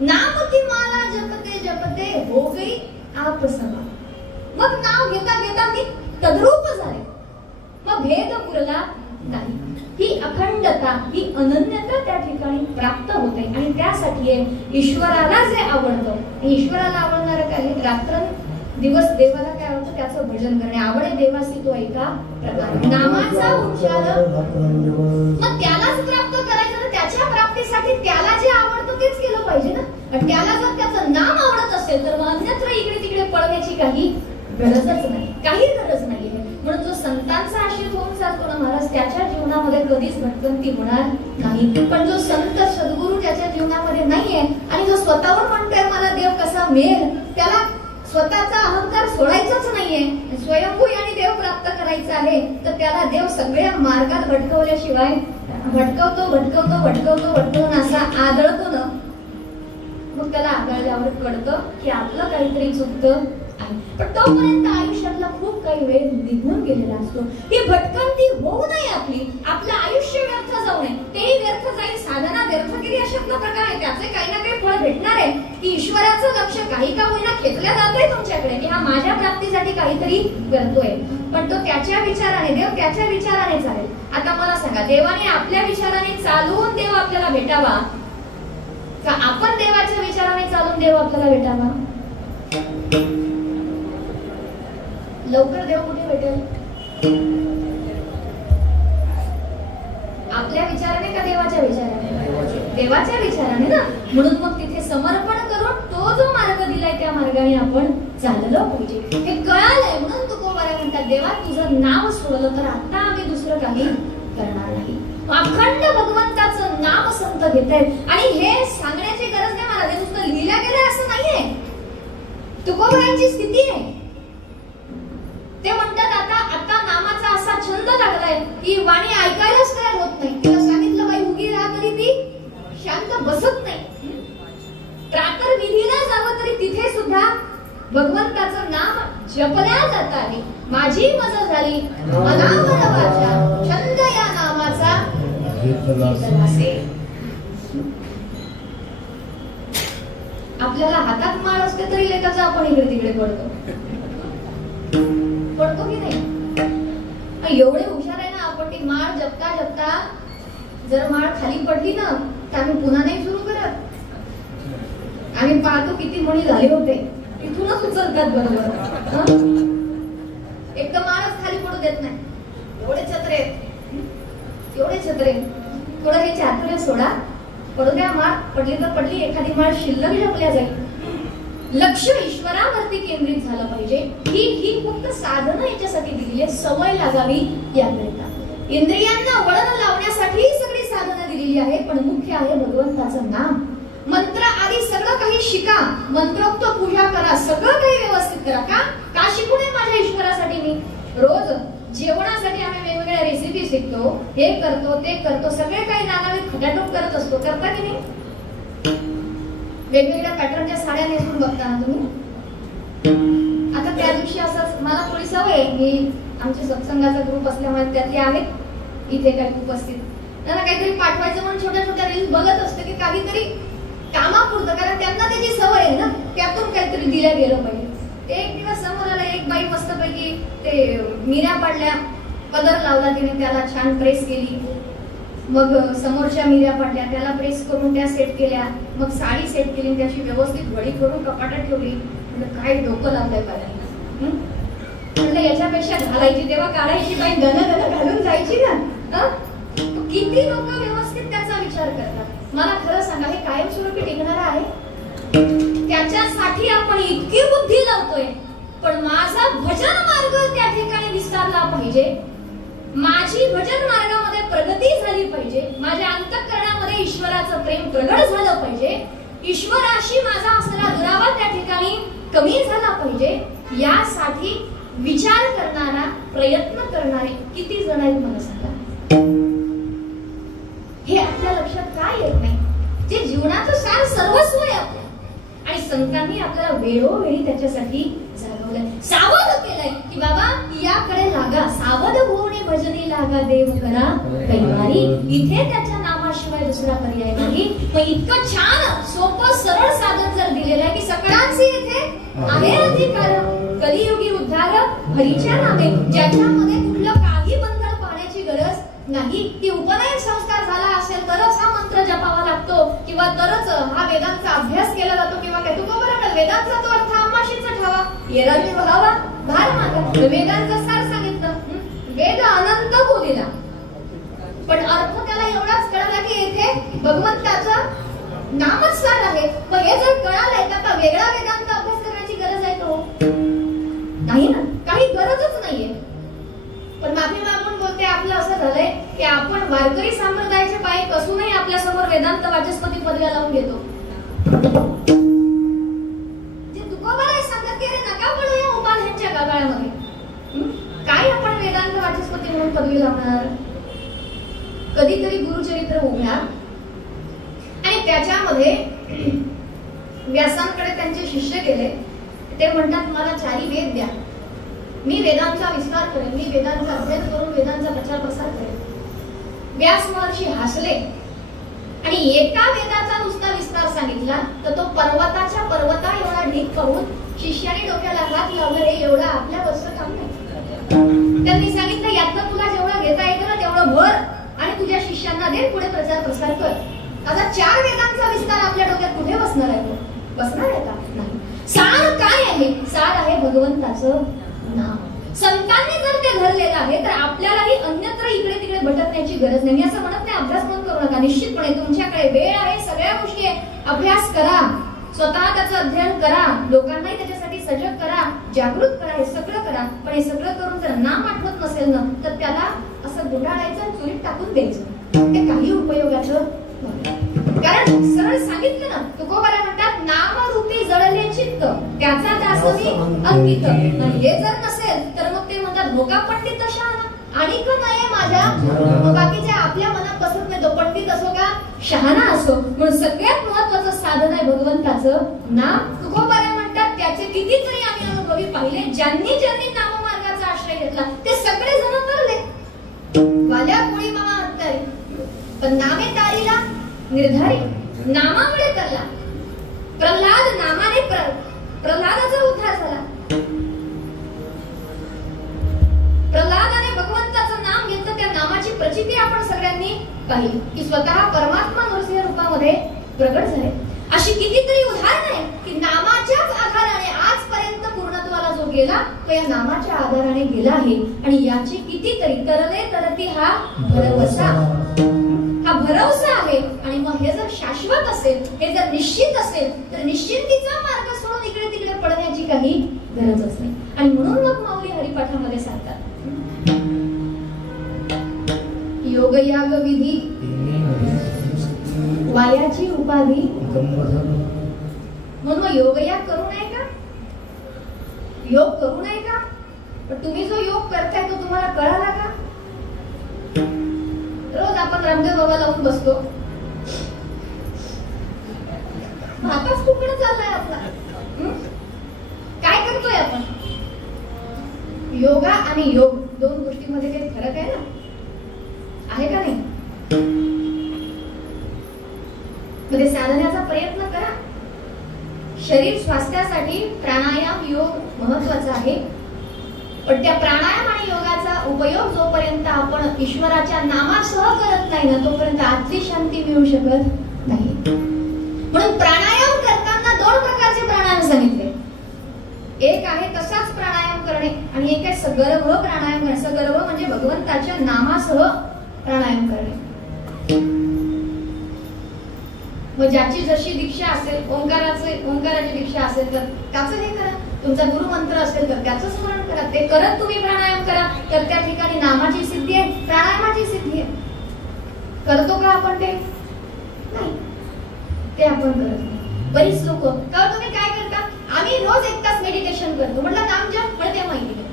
नाम की माला जपते जपते हो गई आप समा. मग नाव घेता घेता मी तद्रूप झाले, मग भेद उरला नाही. ही अखंडता, ही अनन्यता त्या ठिकाणी प्राप्त होते. आणि त्यासाठी ईश्वराला जे आवडतं, ईश्वराला आवडणारं काय, रात्र दिवस देवाला काय आवडतं त्याचं भजन करणे. आवडे देवासी तो ऐका प्रकार, नामाचा उच्चार. मग त्यालाच प्राप्त करायचं तर त्याच्या प्राप्तीसाठी त्याला जे आवडतं तेच केलं पाहिजे ना. आणि त्याला जर त्याचं नाम आवडत असेल तर मग अन्यत्र इकडे तिकडे पळण्याची काही गरजच नाही, काही गरज नाहीये. म्हणून जो संतांचा आश्रित होऊन जातो ना महाराज, त्याच्या जीवनामध्ये कधीच भटकंती होणार नाही. पण जो संत सद्गुरू त्याच्या जीवनामध्ये नाहीये आणि जो स्वतःहून म्हणतोय मला देव कसा मिळेल, त्याला स्वतःचा अहंकार सोडायचाच नाहीये, स्वयंभू आणि देव प्राप्त करायचा आहे, तर त्याला देव सगळ्या मार्गात भटकवल्याशिवाय भटकवतो भटकवतो भटकवतो भटकवून असा आदळतो ना, मग त्याला आपल्यावर कळतं की आपलं काहीतरी चुकतं आहे. पण तोपर्यंत आयुष्यातला खूप काही वेळ निघून गेलेला असतो. ही भटकंती होऊ नये आपली, आपलं आयुष्य व्यर्थ जाऊ नये. तेही व्यर्थ जाईल, साधना व्यर्थ केली अशातला प्रकार आहे. त्याचे काही ना काही फळ भेटणार आहे की ईश्वराचं लक्ष काही का होईना खेचल्या जातंय तुमच्याकडे की हा माझ्या प्राप्तीसाठी काहीतरी करतोय. पण तो त्याच्या विचाराने, देव त्याच्या विचाराने चालेल. आता मला सांगा, देवाने आपल्या विचाराने चालून देव आपल्याला भेटावा का आपण देवाच्या विचाराने चालून देव आपल्याला भेटावा? लवकर देव कुठे भेटेल? आपल्या विचाराने का देवाच्या विचाराने? देवाच्या विचाराने ना. म्हणून मग तिथे समर्पण करून तो जो मार्ग दिलाय त्या मार्गाने आपण चाललं पाहिजे. हे कळालंय म्हणून तुकोबारा म्हणतात, देवा तुझं नाव सोडलं तर आता आम्ही दुसरं काही करणार नाही. अखंड भगवंताचं नाम संत घेत आहेत. आणि हे सांगण्याची गरज नाही मला, ते नुसतं लिहिलं गेलंय असं नाहीये. तुकोबारांची स्थिती आहे. ते म्हणतात आता नामाचा असा छंद लागलाय की वाणी ऐकायलाच तयार होत नाही. तिला सांगितलं बाई उगी राहा तरी ती शांत बसत नाही. प्रातर विधीला जावं तरी तिथे सुद्धा भगवंताचं नाम जपल्या जात आहे. माझी मज झाली मनावर वाचा, छंद या नामाचा आपल्याला हातात माळ असते तरी लेखाचा आपण इकडे तिकडे पडतो की नाही? एवढे हुशार आहे ना आपण, ती माळ जपता जपता जर माळ खाली पडली ना तर आम्ही पुन्हा नाही सुरू करत. आम्ही पाहतो किती मणी झाले होते, तिथूनच उचलतात बरोबर. एक तर माळच खाली पडू देत नाही. एवढे छत्रे, एवढे छत्रे. थोडं हे चातुर्य सोडा, पडू द्या माळ. पडली तर पडली, एखादी माळ शिल्लक जपल्या जाईल. लक्ष ईश्वरावरती केंद्रित झालं पाहिजे. ही फक्त साधना याच्यासाठी दिलेली आहे, सवय लागावी याकरिता. इंद्रियांना वळण लावण्यासाठी सगळी साधना दिलेली आहे. पण मुख्य आहे भगवंताचं नाम. मंत्र आदी सगळं काही शिका, मंत्रोक्त पूजा करा, सगळं काही व्यवस्थित करा. का शिकू नये माझ्या ईश्वरासाठी? मी रोज जेवणासाठी आम्ही वेगवेगळ्या रेसिपी शिकतो, हे करतो ते करतो, सगळे काही नानाविध खटाटोप करत असतो. करता की नाही? वेगवेगळ्या पॅटर्नच्या साड्या नेसून बघता ना तुम्ही. आता त्या दिवशी असंच मला थोडी सवय आहे, मी आमच्या सत्संगाचा ग्रुप असल्यामुळे त्यातले आहेत इथे काही उपस्थित, त्यांना काहीतरी पाठवायचं म्हणून छोट्या छोट्या रील्स बघत असते की काहीतरी कामापुरतं, कारण त्यांना त्याची सवय आहे ना, त्यातून काहीतरी दिलं गेलं पाहिजे. एक दिवस समोर आला एक बाई मस्तपैकी ते मिऱ्या पाडल्या, पदर लावला तिने, त्याला छान प्रेस केली. मग समोरच्या मिऱ्या पडल्या, त्याला प्रेस करून त्या सेट केल्या. मग साडी सेट केली, त्याची व्यवस्थित वडी करून कपाटात ठेवली. म्हणजे काय डोकं लावलंय पाहिजे. म्हणलं याच्यापेक्षा घालायची तेव्हा काढायची बाई, गण घालून जायची ना. किती लोक व्यवस्थित त्याचा विचार करतात. मला खरं सांगा, हे कायमस्वरूपी टिकणार आहे? त्याच्यासाठी आपण इतकी बुद्धी लावतोय, पण माझा भजन मार्ग त्या ठिकाणी विस्तारला पाहिजे. माझी भजन मार्गामध्ये प्रगती झाली पाहिजे. माझ्या अंतःकरणामध्ये ईश्वराचं प्रेम प्रगट झालं पाहिजे. ईश्वराशी माझा असलेला दुरावा त्या ठिकाणी कमी झाला पाहिजे. यासाठी विचार करणारा, प्रयत्न करणारे किती जण आहेत मला सांगा. हे आपल्या लक्षात काय येत नाही? जे जीवनाचं सार सर्वस्व आहे आपलं, आणि संतांनी आपल्याला वेळोवेळी त्याच्यासाठी जागवलंय, सावध केलंय की बाबा याकडे लागा, सावध होणे भजनी लागा, देव करा कैवारी. इथे त्याच्या नामाशिवाय दुसरा पर्याय नाही. मग इतकं छान सोपं सरळ साधन जर दिलेलं आहे की सगळ्यांचे इथे आहे अधिकार. कलियुगी उद्धार हरीच्या नामे, ज्याच्यामध्ये कुठलं काही बंधन पाहण्याची गरज नाही. की उपनयन संस्कार झाला असेल तरच हा मंत्र जपावा लागतो, किंवा तरच हा वेदांचा अभ्यास केला जातो, किंवा काय. तू बरोबर वेदांचा तो अर्थ आम्हाशीचा ठावा, येरावी व्हावा भार मागा. वेदांचा सार सांगितलं, वेद अनंत बोलीला, पण अर्थ त्याला एवढाच कळाला की येथे भगवंताचं नामच सार आहे. मग हे जर कळालंय तर आता वेगळा वेदांत अभ्यास करण्याची गरज आहे तो नाही ना, काही गरजच नाहीये. पण माफी मागून बोलते, आपलं असं झालंय की आपण वारकरी संप्रदायाचे बाईक असूनही आपल्या समोर वेदांत वाचस्पती पदव्या लावून घेतो. जे तुकोबाराय सांगत की अरे नका पडू या उपाध्यांच्या गागाळ्यामध्ये. काय आपण वेदांत वाचस्पती म्हणून पदवी लावणार? कधीतरी गुरुचरित्र उघडा आणि त्याच्यामध्ये व्यासांकडे त्यांचे शिष्य गेले. ते म्हणतात मला 4 वेद द्या, मी वेदांचा विस्तार करेन, मी वेदांचा अध्ययन करून वेदांचा प्रचार प्रसार करेन. व्यास महर्षी हसले आणि एका वेदाचा नुसता विस्तार सांगितला तर तो पर्वताच्या पर्वता एवढा ढीक पाहून शिष्याने डोक्याला हात लावला, रे एवढा आपल्या बसचं काम नाही. त्यांनी सांगितलं यातनं तुला जेवढं घेता येतं ना तेवढं भर आणि तुझ्या शिष्यांना दे, पुढे प्रचार प्रसार कर. आता 4 वेदांचा विस्तार आपल्या डोक्यात कुठे बसणार आहे? बसणार आहे का? नाही. सार काय आहे? सार आहे भगवंताचं नाम. संतांनी जर ते धरलेलं आहे तर आपल्यालाही अन्यत्र इकडे तिकडे भटकण्याची गरज नाही. मी असं म्हणत नाही अभ्यास पण करू नका, निश्चितपणे तुमच्याकडे वेळ आहे, सगळ्या गोष्टी आहे, अभ्यास करा, स्वतः त्याचं अध्ययन करा, लोकांनाही त्याच्यासाठी सजग करा, जागृत करा, हे सगळं करा. पण हे सगळं करून जर नाम आठवत नसेल ना तर त्याला असं गुंडाळायचं, चुलीत टाकून द्यायचं, ते काही उपयोगाचं नाही. कारण सरळ सांगितलं ना, तुकोबारा म्हणतात नामरूपी जळले चित्त त्याचा दासवी अंकित. आणि हे जर नसेल तर मग ते म्हणतात भोका पंडित शहाणा आणि का नाही माझ्या बाकीच्या आपल्या मनात बसत नाही. तो पंडित असो का शहाणा असो, म्हणून सगळ्यात महत्वाचं साधन आहे भगवंताचं नाम. तुकोबारा म्हणतात त्याचे कितीतरी आम्ही अनुभवी पाहिले, ज्यांनी ज्यांनी नाममार्गाचा आश्रय घेतला ते सगळे जण तरले. वाल्या कोळी मामा हत्यारी पण नामे तारीला निर्धारी, नामामुळे तरला. प्रल्हाद नामाने प्रल्हादाचा उद्धार झाला. प्रल्हादाने भगवंताचं नाम घेतलं, त्या नामाची प्रचिती आपण सगळ्यांनी पाहिली की स्वतः परमात्मा नरसिंह रूपामध्ये प्रगट झाले. अशी कितीतरी उदाहरणं आहेत की नामाच्याच आधाराने आजपर्यंत पूर्णत्वाला जो गेला तो या नामाच्या आधाराने गेला आहे. आणि याची कितीतरी तरले तरती हा भरवसा, हा भरवसा आहे. आणि मग हे जर शाश्वत असेल, हे जर निश्चित असेल तर निश्चिंतीचा मार्ग सोडून इकडे तिकडे पडण्याची काही गरजच नाही. आणि म्हणून मग माऊली हरिपाठामध्ये सांगतात योगयाग विधी वायाची उपाधी. म्हणून मग योगयाग करू नये का? योग करू नये का? पण तुम्ही जो योग करताय तो तुम्हाला कळाला का? रोज आपण रामदेव बाबा लावून बसतो, आताच कुकडं चाललाय आपला. काय करतोय आपण? योगा आणि योग दोन गोष्टींमध्ये काही फरक आहे ना? आहे का नाही? मध्ये साधण्याचा प्रयत्न करा. शरीर स्वास्थ्यासाठी प्राणायाम योग महत्वाचा आहे. पण त्या प्राणायाम आणि योगाचा उपयोग जोपर्यंत आपण ईश्वराच्या नामासह करत नाही ना तोपर्यंत आतली शांती मिळू शकत नाही. म्हणून प्राणायाम करताना 2 प्रकारचे प्राणायाम सांगितले. एक आहे तसाच प्राणायाम करणे आणि एक आहे सगर्भ प्राणायाम करणे. सगर्भ म्हणजे भगवंताच्या नामासह प्राणायाम करणे. मग ज्याची जशी दीक्षा असेल, ओंकाराची दीक्षा असेल तर त्याचं हे करा. तुमचा गुरु मंत्र असेल तर त्याचं स्मरण करा. ते करत तुम्ही प्राणायाम करा तर त्या ठिकाणी नामाची सिद्धी आहे, प्राणायामाची सिद्धी आहे. करतो का आपण ते? नाही, ते आपण करत नाही. बरीच लोक का तुम्ही काय करता? आम्ही रोज 1 तास मेडिटेशन करतो. म्हटलं नाम जप, म्हटलं ते माहिती नाही.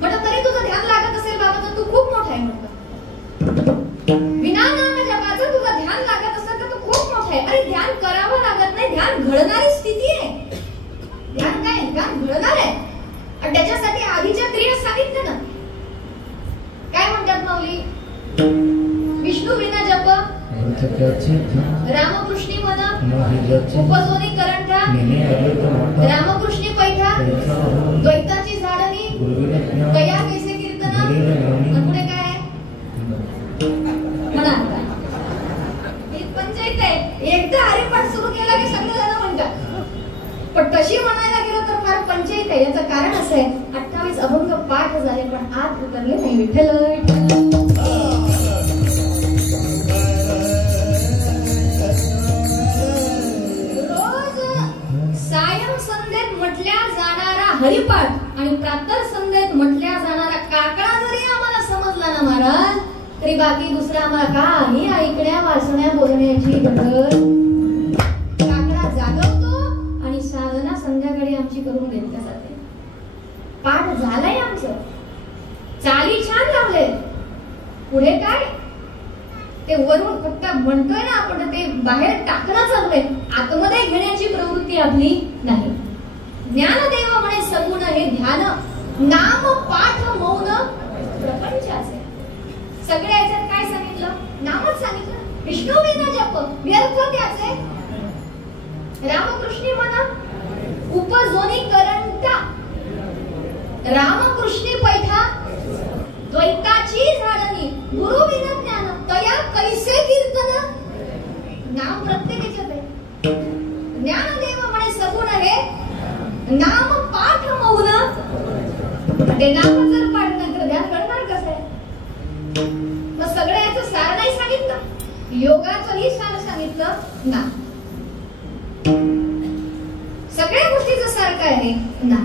म्हटलं तरी तुझं ध्यान लागत असेल बाबा तर तू खूप मोठा आहे. म्हटलं विना नाम जपाचं तुझं ध्यान लागत असेल तर तू खूप मोठा आहे. अरे ध्यान करावं लागत नाही, ध्यान घडणारी स्थिती आहे. ध्यान काय? ध्यान घडणार आहे. आणि त्याच्यासाठी आधीच्या क्रिया सांगितल्या ना. काय म्हणतात माऊली? विष्णू विना जप रामकृष्णी मन उपजोनी करंठा रामकृष्णी पैठा द्वैताची झाडणी कया कैसे कीर्तना. पुढे काय आहे म्हणा? पंचायत आहे. एकदा हरिपाठ सुरू केला की सगळे जण म्हणतात. पण तशी म्हणायला गेलो तर फार पंचायत आहे. याचं कारण असं आहे 28 अभंग पाठ झाले पण आत उतरले नाही. विठ्ठल हरिपाठ आणि प्रातः संध्येत म्हटल्या जाणारा काकडा जरी आम्हाला समजला ना महाराज तरी बाकी दुसरा आम्हाला काही ऐकण्या वाचण्या बोलण्याची गरज. काकडा जागवतो आणि साधना संध्याकाळी आमची करून घेतल्या जाते. पाठ झालंय आमचं, चाली छान लावले. पुढे काय? ते वरून फक्त म्हणतोय ना आपण, ते बाहेर टाकणं चाललंय, आतमध्ये घेण्याची प्रवृत्ती आपली नाही. ज्ञानदेव म्हणे सगुण हे ध्यान, नाम पाठ मौन प्रपंचाचे. सगळ्या याच्यात काय सांगितलं? नामच सांगितलं. विष्णू विना जप व्यर्थ त्याचे, रामकृष्णी म्हणा उपजोनी करंटा, रामकृष्णी पैठा द्वैताची झाडणी, गुरु विना ज्ञान तया कैसे कीर्तन. नाम प्रत्येक याच्यात आहे. ज्ञानदेव म्हणे सगुण हे नाम पाठ मौन. ते नाम जर पाठ नाही तर ध्यान करणार कसं आहे? मग सगळं याचं सार नाही सांगितलं, योगाचंही सार सांगितलं ना. सगळ्या गोष्टीचं सार काय आहे ना.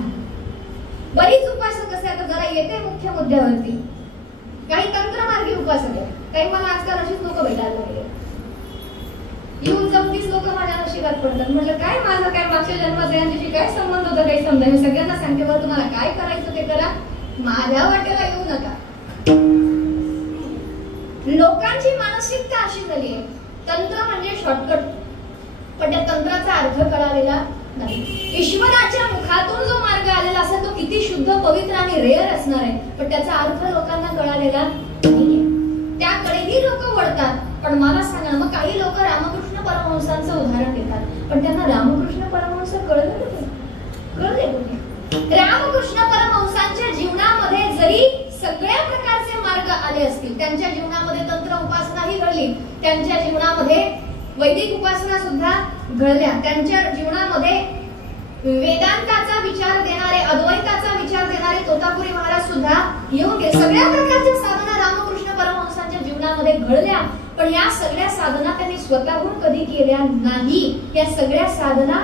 बरीच उपासक असे आता जरा येते मुख्य मुद्द्यावरती. काही तंत्रमार्गी उपासक आहे, काही मला आजकाल अशीच लोक भेटायला लागले. येऊन जाऊन तीच लोक माझ्या नशिबात पडतात. म्हटलं काय माझं काय मागच्या जन्माचा यांच्याशी काय संबंध होता काही समजा. हे सगळ्यांना सांगते बरं, तुम्हाला काय करायचं ते करा, माझ्या वाटेला येऊ नका. लोकांची मानसिकता अशी झाली आहे, तंत्र म्हणजे शॉर्टकट, पण त्या तंत्राचा अर्थ कळालेला नाही. ईश्वराच्या मुखातून जो मार्ग आलेला असेल तो किती शुद्ध, पवित्र आणि रेअर असणार आहे, पण त्याचा अर्थ लोकांना कळालेला नाहीये. त्याकडेही लोक वळतात. पण मला सांगा, मग काही लोक रामकृष्ण परमहंसांचं उदाहरण देतात, पण त्यांना रामकृष्ण परमहंस कळलं कुठे? कळले कुठे? रामकृष्ण परमहंसांच्या जीवनामध्ये जरी सगळ्या प्रकारचे मार्ग आले असतील, त्यांच्या जीवनामध्ये तंत्र उपासनाही घडली, त्यांच्या जीवनामध्ये वैदिक उपासना सुद्धा घडल्या, त्यांच्या जीवनामध्ये वेदांताचा विचार देणारे, अद्वैताचा विचार देणारे तोतापुरी महाराज सुद्धा येऊन गेले. सगळ्या प्रकारच्या साधना रामकृष्ण परमहंसांच्या जीवनामध्ये घडल्या, पण या सगळ्या साधना त्यांनी स्वतःहून कधी केल्या नाही. या सगळ्या साधना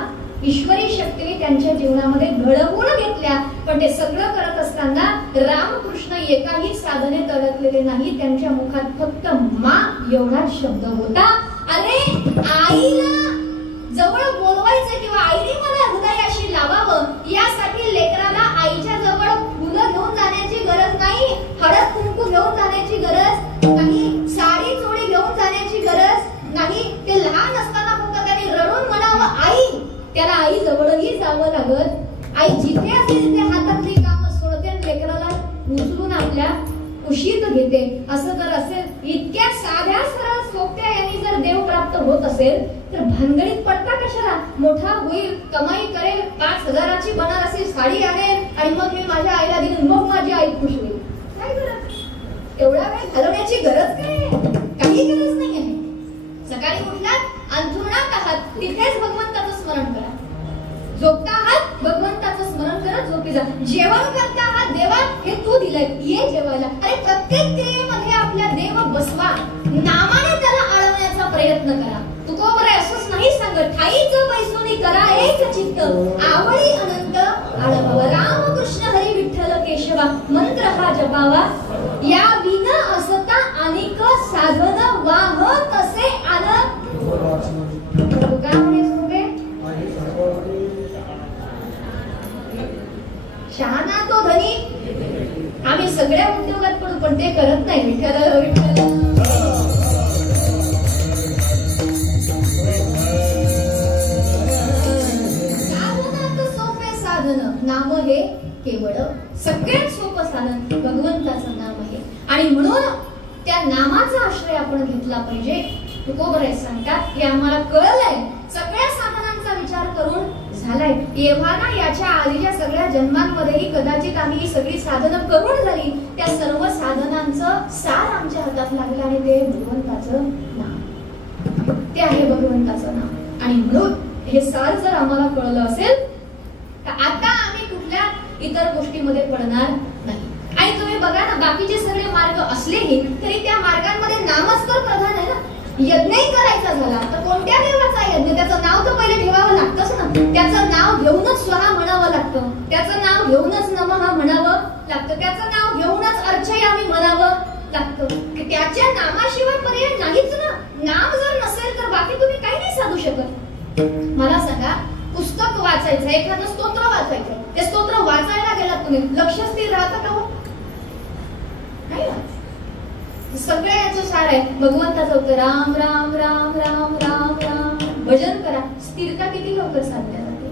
ईश्वरी शक्तीने त्यांच्या जीवनामध्ये घडवून घेतल्या. पण ते सगळं करत असताना रामकृष्ण एकाही साधनेत अडकलेले नाही. त्यांच्या मुखात फक्त मा एवढाच शब्द होता. अरे आईला जवळ बोलवायचं किंवा आईने मला हृदयाशी लावावं, यासाठी लेकराला आईच्या जवळ फुलं घेऊन जाण्याची गरज नाही, हळद कुंकू घेऊन जाण्याची गरज नाही, साडी चोळी घेऊन जाण्याची गरज नाही. ते लहान असताना फक्त त्याने रडून म्हणावं आई, त्याला आई जवळही जावं लागत. आई जिथे असेल तिथे हातातली कामं सोडते आणि लेकराला उचलून आपल्या कुशीत घेते. असं जर असेल, इतक्या साध्या सरळ सोप्या यांनी जर देव प्राप्त होत असेल तर भानगडीत पडता कशाला? मोठा होईल, कमाई करेल, 5,000ची बनारसी साडी आणेल आणि मग मी माझ्या आईला देईन, मग माझी आई खुश होईल. काय गरज? एवढा वेळ घालवण्याची गरज काय? काही गरज नाही आहे. सकाळी उठलात, अंथरुणात आहात, तिथेच भगवंताचं स्मरण करा. झोपता आहात, भगवंताचं स्मरण करत झोपी जा. जेवण करता आहात, देवा हे तू दिलंय, ये जेवायला. अरे प्रत्येक क्रियेमध्ये आपला देव बसवा, नामाने त्याला आळवण्याचा प्रयत्न करा. तुकोबर असंच नाही सांगत, ठाईचं बैसोनी करा एक चित्त, आवडी अनंत आळवावा. रामकृष्ण हरी विठ्ठल केशवा मंत्र हा जपावा, या विन असता अनेक साधन वाहत असे आलं. तुका म्हणे सोबे शहाणा तो धनी. आम्ही सगळ्या उद्योगात पडू, पण ते करत नाही. विठ्ठल विठ्ठल नाम हे केवळ सगळ्यात सोपं साधन भगवंताचं नाम आहे. आणि म्हणून त्या नामाचा आश्रय आपण घेतला पाहिजे. तुकोबर सांगतात की आम्हाला कळलंय, सगळ्या साधनांचा विचार करून झालाय. एव्हाना याच्या आधीच्या सगळ्या जन्मांमध्येही कदाचित आम्ही ही सगळी साधनं करून झाली, त्या सर्व साधनांचं सार आमच्या हातात लागलं आणि ते भगवंताचं नाम, ते आहे भगवंताचं नाम. आणि म्हणून हे सार जर आम्हाला कळलं असेल तर आता आम्ही कुठल्या इतर गोष्टीमध्ये पडणार नाही. आणि तुम्ही बघा ना, बाकीचे सगळे मार्ग असलेही तरी त्या मार्गांमध्ये नामच तर प्रधान आहे ना. यज्ञही करायचा झाला तर कोणत्या देवाचा यज्ञ, त्याचं नाव तर पहिले ठेवावं लागतंच ना. त्याचं नाव घेऊनच स्वहा म्हणावं लागतं, त्याचं नाव घेऊनच नमः म्हणावं लागतं, त्याचं नाव घेऊनच अर्चयामी म्हणावं लागतं. त्याच्या नामाशिवाय पर्याय नाहीच ना. नाम जर नसेल तर बाकी तुम्ही काही नाही साधू शकत. मला सांगा, पुस्तक वाचायचं, एखादं स्तोत्र वाचायचं, ते स्तोत्र वाचायला गेलात तुम्ही, लक्ष स्थिर राहतं का? सगळ्याचं सार आहे भगवंताचं होतं राम राम राम राम राम राम. भजन करा, स्थिरता किती लवकर साधल्या जाते.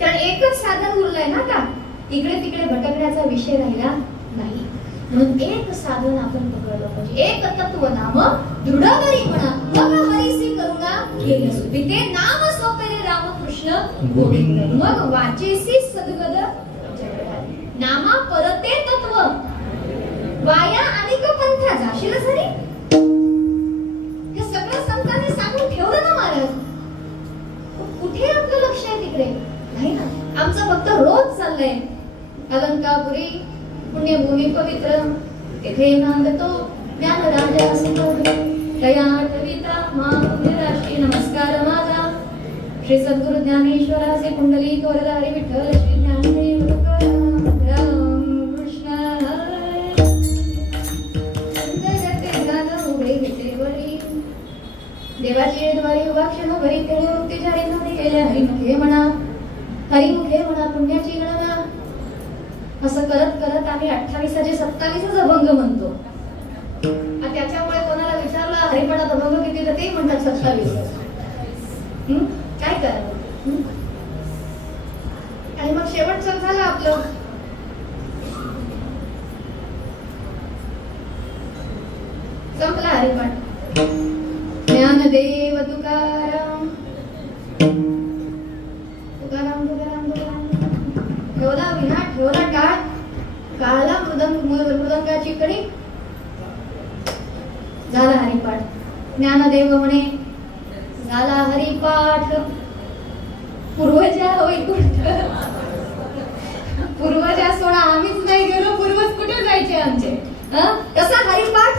कारण एकच साधन उरलंय ना का, इकडे तिकडे भटकण्याचा विषय राहिला नाही. म्हणून एक साधन आपण पकडलं पाहिजे. एक तत्व नाम दृढवरी म्हणा मग हरीसी करुणा घेईल सुपी. ते नाम सोपेरे रामकृष्ण गोविंद मग वाचेसी सद्गद नामा परते तत्व वाया अनेक पंथा जाशील सरी. हे सगळं संतांनी सांगून ठेवलं ना महाराज. कुठे आपलं लक्ष आहे तिकडे नाही ना. आमचं फक्त रोज चाललंय अलंकापुरी पुण्यभूमी पवित्र तेथे नांदतो ज्ञान राजा तया कविता महाराष्ट्री. नमस्कार माझा श्री सद्गुरु ज्ञानेश्वराचे कुंडली वरदारी विठ्ठल श्री ज्ञानदेव राम कृष्ण उभे घेते वरी देवाची द्वारी उभा क्षण भरी ते मुक्ती जारी नव्हते केले हरिमुखे म्हणा हरिमुखे म्हणा पुण्याची गणना. असं करत करत आम्ही 28चे 27 अभंग म्हणतो. त्याच्यामुळे कोणाला विचारलं हरिपणात अभंग किती तर ते म्हणतात 27. काय करावं. आणि मग शेवटचं झालं आपलं संपला हरिपाठ. ज्ञानदेव तुकाराम तुकाराम तुकाराम तुकाराम. ठेवला विना ठेवला टाळ काला मृदंगाची कडी. झाला हरिपाठ. ज्ञानदेव म्हणे झाला हरिपाठ. पूर्वजा वैकुंठ पूर्वजा सोडा आम्हीच नाही गेलो. पूर्वज कुठे जायचे आमचे. तसा हरिपाठ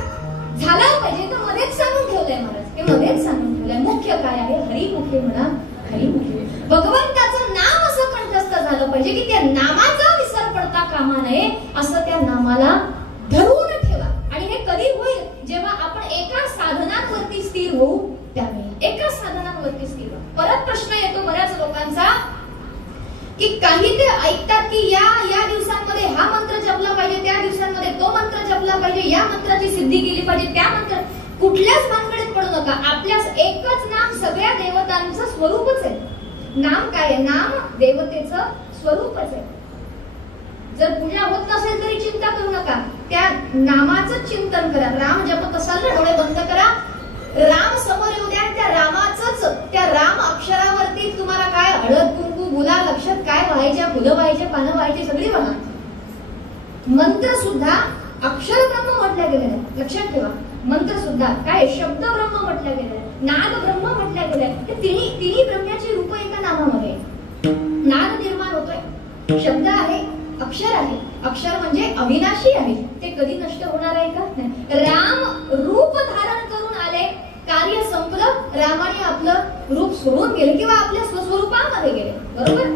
झाला पाहिजे तर मध्येच सांगून ठेवलंय महाराज. हे मध्येच सांगून ठेवलंय. मुख्य काय आहे हरिमुखे म्हणा हरिमुखे. भगवंताचं नाम असं कंठस्थ झालं पाहिजे की त्या नामाचा विसर पडता कामा नये. असं त्या नामाला धरून ठेवा. आणि हे कधी होईल जेव्हा आपण एका साधनांवरती स्थिर होऊ त्यावेळी. एका साधनांवरती स्थिर होऊ. परत प्रश्न येतो बऱ्याच लोकांचा की काही ते ऐकतात की या दिवसांमध्ये हा मंत्र जपला पाहिजे, त्या दिवसांमध्ये तो मंत्र जपला पाहिजे, या मंत्राची सिद्धी केली पाहिजे, त्या मंत्र. कुठल्याच भानगडीत पडू नका. आपल्यास एकच नाम सगळ्या देवतांचं स्वरूपच आहे. नाम काय आहे. नाम देवतेचं स्वरूपच आहे. जर पूजा होत नसेल तरी चिंता करू नका. त्या नामाचं चिंतन करा. राम जपत असाल ना डोळे बंद करा. राम समोर येऊ द्या. त्या रामाचंच त्या राम अक्षरावरती तुम्हाला काय हळद कुंकू गुलाल लक्षात काय व्हायच्या फुलं व्हायचे पानं व्हायची सगळी बघा. मंत्र सुद्धा अक्षर ब्रह्म म्हटल्या गेलेलं आहे. लक्षात ठेवा. मंत्र सुद्धा काय शब्द ब्रह्म म्हटल्या गेलेलं आहे. नाद ब्रह्म म्हटल्या गेलं आहे. तिन्ही ब्रह्माची रूप एका नामामध्ये. नाद निर्माण होतोय. शब्द आहे अक्षर आहे. अक्षर म्हणजे अविनाशी आहे. ते कधी नष्ट होणार आहे का नाही. राम रूप धारण करून आले. कार्य संपलं. रामाने आपलं रूप सोडून गेले किंवा आपल्या स्वस्वरूपामध्ये गेले. बरोबर.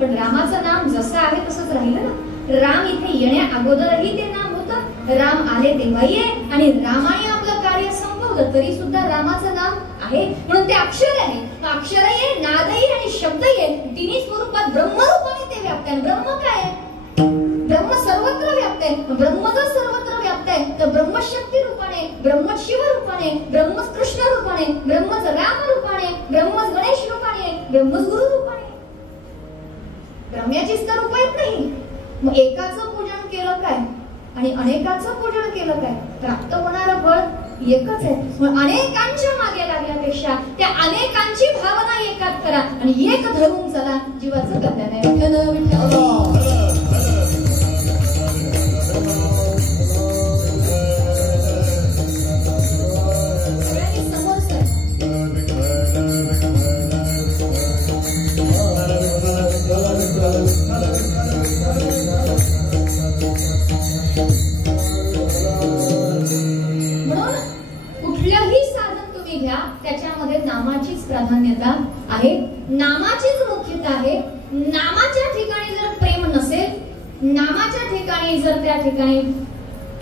पण रामाचं नाम जसं आहे तसंच राहिलं ना. राम इथे येण्या अगोदरही ते नाम होतं. राम आले तेव्हाही आहे. आणि रामाने आपलं कार्य संपवलं तरी सुद्धा रामाचं नाम आहे. म्हणून ते अक्षर आहे. अक्षरही आहे नादही आणि शब्दही आहे. तिन्ही स्वरूपात ब्रह्मरूपाने ते व्याप्त आहे. ब्रह्म काय आहे. ब्रह्म सर्वत्र व्याप्त आहे. ब्रह्म जर सर्वत्र व्याप्त आहे तर ब्रह्मशक्ती रूपाने, ब्रह्मशिव रूपाने, ब्रह्मच कृष्ण रूपाने, ब्रह्मच राम रूपाने, ब्रह्मच गणेश रूपाने, ब्रह्मच गुरु रूपाने. ब्रह्म्याचीच तर रूप येत नाही. मग एकाचं पूजन केलं काय आणि अनेकाचं पूजन केलं काय. प्राप्त होणारं फळ एकच आहे. अनेकांच्या मागे लागल्यापेक्षा त्या अनेकांची भावना एकात करा आणि एक धरून चला. जीवाचं कल्याण आहे. विठ्ठल विठ्ठल. त्याच्यामध्ये नामाचीच प्राधान्यता आहे. नामाचीच मुख्यता आहे. नामाच्या ठिकाणी जर प्रेम नसेल, नामाच्या ठिकाणी जर त्या ठिकाणी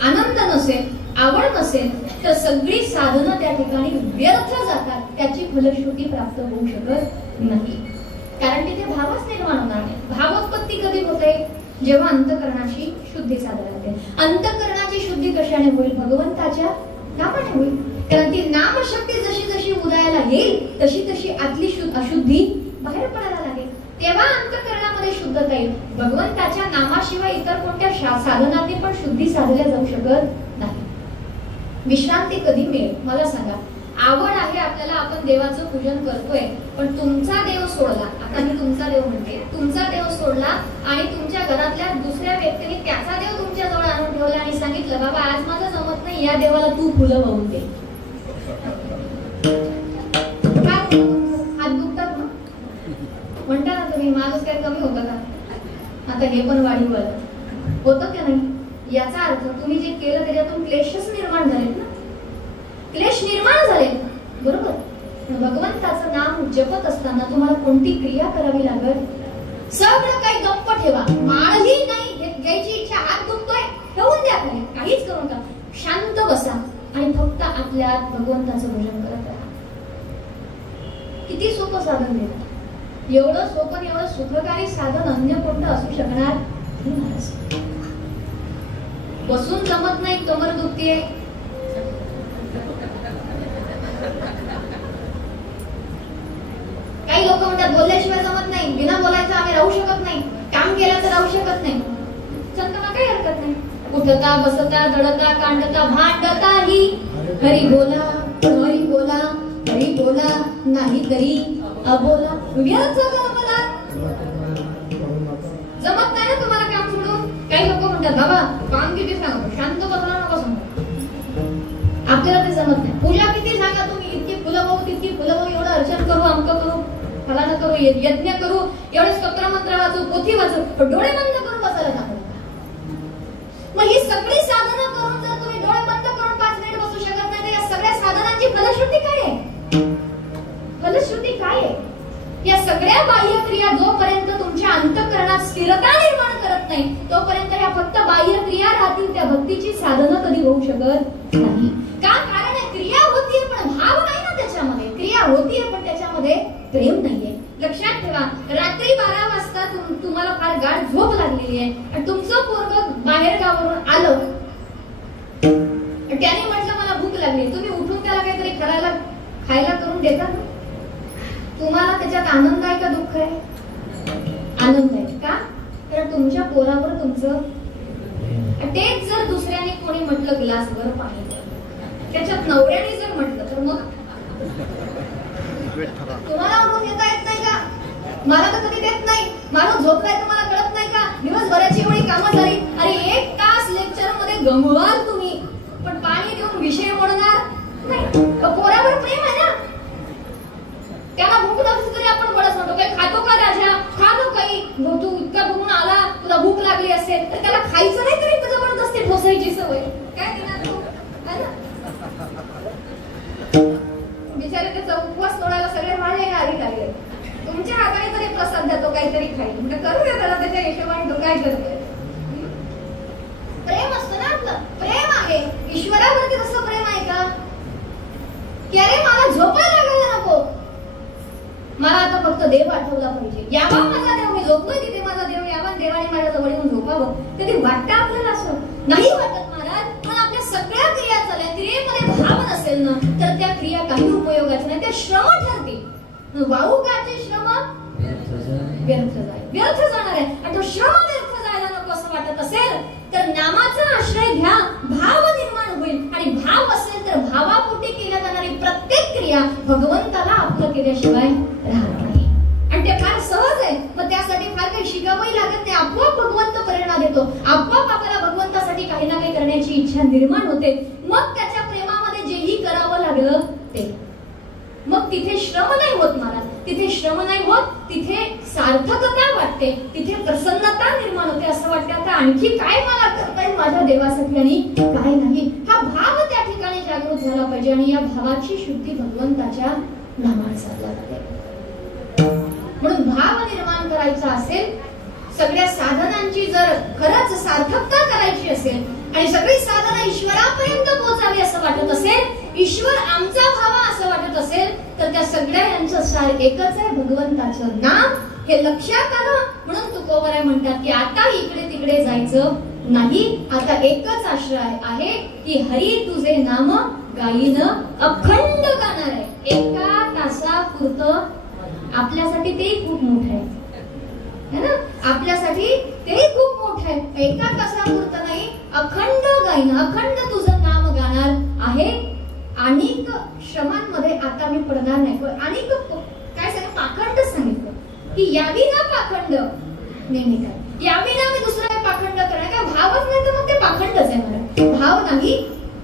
आनंद नसेल, आवड नसेल तर सगळी साधनं त्या ठिकाणी व्यर्थ जातात. त्याची फलश्रुती प्राप्त होऊ शकत नाही. कारण तिथे भावच निर्माण होणार नाही. भावोत्पत्ती कधी होते जेव्हा अंतःकरणाची शुद्धी साधन होते. अंतःकरणाची शुद्धी शुद्धी कशाने होईल? भगवंताच्या नामाने होईल. कारण ती नामशक्ती जशी जशी उदयाला येईल तशी तशी आतली अशुद्धी बाहेर पडायला लागेल. तेव्हा अंतःकरणामध्ये शुद्धता येईल. भगवंताच्या नामाशिवाय इतर कोणत्या साधनाने पण शुद्धी साधल्या जाऊ शकत नाही. विश्रांती कधी मिळेल मला सांगा? आवड आहे आपल्याला, आपण देवाचं पूजन करतोय, पण तुमचा देव सोडला, आता मी तुमचा देव म्हणते, तुमचा देव सोडला आणि तुमच्या घरातल्या दुसऱ्या व्यक्तीने त्याचा देव तुमच्या जवळ आणून ठेवला आणि सांगितलं बाबा आज माझं जमत नाही, या देवाला तू फुलं वाहून दे. काय हात दुखतात ना म्हणता ना तुम्ही, माझंच काय कमी होतं का? आता हे पण वाढीव आलं होतं का नाही? याचा अर्थ तुम्ही जे केलं त्याच्यातून क्लेशच निर्माण झालेत ना, क्लेश निर्माण झाले बरोबर. भगवंताचं नाम जपत असताना तुम्हाला कोणती क्रिया करावी लागेल? सगळं काही गप्प ठेवा, माळही नाही घ्यायची इच्छा, हात दुखतोय ठेवून द्या खाली, काहीच करू नका, शांत बसा आणि फक्त आपल्या भगवंताचं भजन करत राहा. किती सोपं साधन देतात. एवढं सोपं एवढं सुखकारी साधन अन्य कोणतं असू शकणार नाही. बसून जमत नाही, कमर दुखतीये, काही लोक म्हणतात बोलल्याशिवाय जमत नाही, बिना बोलायचं आम्ही राहू शकत नाही, काम केलं तर राहू शकत नाही. संतना काही हरकत नाही. उठता बसता दडता कांडता भांडता ही हरी बोला हरी बोला हरी बोला नाही तरी अबोला. व्यर्थ कर्मला जमत नाही ना तुम्हाला काम सोडून. काही लोक म्हणतात बाबा काम किती सांगा, शांत बसला नका सांगू, आपल्याला ते जमत नाही. पूजा किती सांगा तुम्ही, इतकी फुलं वाहू तितकी फुलं वाहू, एवढं अर्चन करू, अंक करू, फलाना करू, यज्ञ करू, एवढे स्तोत्र मंत्र वाचू, पोथी वाचू, पण डोळे बंद करून बसायला सांगू. मग ही सगळी साधनं करून जर तुम्ही डोळे बंद करून 5 मिनिट बसू शकत नाही तर या सगळ्या साधनांची फलश्रुती काय आहे? फलश्रुती काय आहे? या सगळ्या बाह्य क्रिया जोपर्यंत तुमच्या अंतःकरणात स्थिरता निर्माण करत नाही तोपर्यंत ह्या फक्त बाह्य क्रिया राहतील, त्या भक्तीची साधनं कधी होऊ शकत नाही. का? कारण क्रिया होतीये पण भाव नाही ना त्याच्यामध्ये. क्रिया होतीये पण त्याच्यामध्ये प्रेम नाहीये. लक्षात ठेवा, रात्री 12 वाजता तुम्हाला फार गाढ झोप लागलेली आहे आणि तुमचं पोरग बाहेर गावावरून आलं, त्याने म्हटलं मला भूक लागली, तुम्ही उठून त्याला काहीतरी खायला करून देता? तुम्हाला त्याच्यात आनंद आहे का दुःख आहे? आनंद आहे. का? कारण तुमच्या पोरावर तुमचं. तेच जर दुसऱ्याने कोणी म्हटलं ग्लासभर पाणी, त्याच्यात नवऱ्याने जर म्हटलं तर मग तुम्हाला उठून घेता येत नाही का? मला तर कधी देत नाही. माणूस झोपलाय तुम्हाला कळत नाही का? दिवसभराची एवढी कामं झाली, अरे 1 तास लेक्चर मध्ये गमवाल तुम्ही, पण पाणी देऊन विषय मोडणार नाही. पोरावर प्रेम आहे ना, त्याला भूक लागली तरी आपण बळच म्हणतो काही खातो का राजा, खातो काही, तू इतका भूकून आला, तुला भूक लागली असेल तर त्याला खायचं नाही तरी जबरदस्ती ठोसायची सवय काय देणार तू? बिचारे त्याचा उपवास तोडायला सगळे माझे गाडी लागले, तुमच्या हाताने तरी प्रसाद द्या, तो काहीतरी खाईल, म्हणजे करू द्या त्याला त्याच्या हिशोबाने. तो काय करतोय? प्रेम असतं ना आपलं, प्रेम आहे. ईश्वरावरती तसं प्रेम आहे का की अरे मला झोपायला लागायला नको, मला आता फक्त देव आठवला पाहिजे, यावा माझा देव, मी झोपलोय तिथे माझा देव यावा, देवाने माझ्या जवळ येऊन झोपावं. कधी वाटतं आपल्याला असं? नाही वाटत महाराज. पण आपल्या सगळ्या क्रिया चालल्या, क्रियेमध्ये भाव नसेल ना तर त्या क्रिया काही उपयोगाच्या नाही, त्या श्रम ठरतील. वाहू काचे श्रम व्यर्थ जाणार आहे. आणि तो श्रम व्यर्थ जायला नको असं वाटत असेल तर नामाचा आश्रय घ्या, भाव निर्माण होईल. आणि भाव असेल तर भावापोटी केल्या जाणारी प्रत्येक क्रिया भगवंताला आपलं केल्याशिवाय राहत नाही. आणि ते फार सहज आहे. मग त्यासाठी फार काही शिकावंही लागत नाही, आपोआप भगवंत प्रेरणा देतो, आपोआप आपल्याला भगवंतासाठी काही ना काही करण्याची इच्छा निर्माण होते. मग त्याच्या प्रेमामध्ये जेही करावं लागलं ते, मग तिथे श्रम नाही होत महाराज, तिथे श्रम नाही होत, तिथे सार्थकता वाटते, तिथे प्रसन्नता निर्माण होते. असं वाटतं आता आणखी काय मला करता येईल माझ्या देवासाठी आणि काय नाही. हा भाव त्या ठिकाणी जागृत झाला पाहिजे आणि या भावाची शुद्धी भगवंताच्या नामाने साधला जाते. म्हणून भाव निर्माण करायचा असेल, सगळ्या साधनांची जर खरंच सार्थकता करायची असेल आणि सगळी साधना ईश्वरापर्यंत पोहोचावी असं वाटत असेल, ईश्वर आमचा भावा असं वाटत असेल तर त्या सगळ्या यांचं सार एकच आहे, भगवंताचं नाम. हे लक्षात आलं म्हणून तुकोबराय म्हणतात की आता इकडे तिकडे जायचं नाही, आता एकच आश्रय आहे की हरी तुझे नाम गायीन अखंड गाणार आहे. एका तासापुरतं आपल्यासाठी ते खूप मोठं आहे ना, आपल्यासाठी ते खूप मोठं आहे. एका तासापुरतं नाही, अखंड गायीन, अखंड तुझं नाम गाणार आहे. अनेक श्रमांमध्ये आता मी पडणार नाही. अनेक काय सांगितलं, पाखंड सांगितलं की यावी ना पाखंड. नेहमी काय यावी ना मी दुसरा पाखंड करणार, काय भावच नाही तर मग ते पाखंडच आहे. मला भाव नाही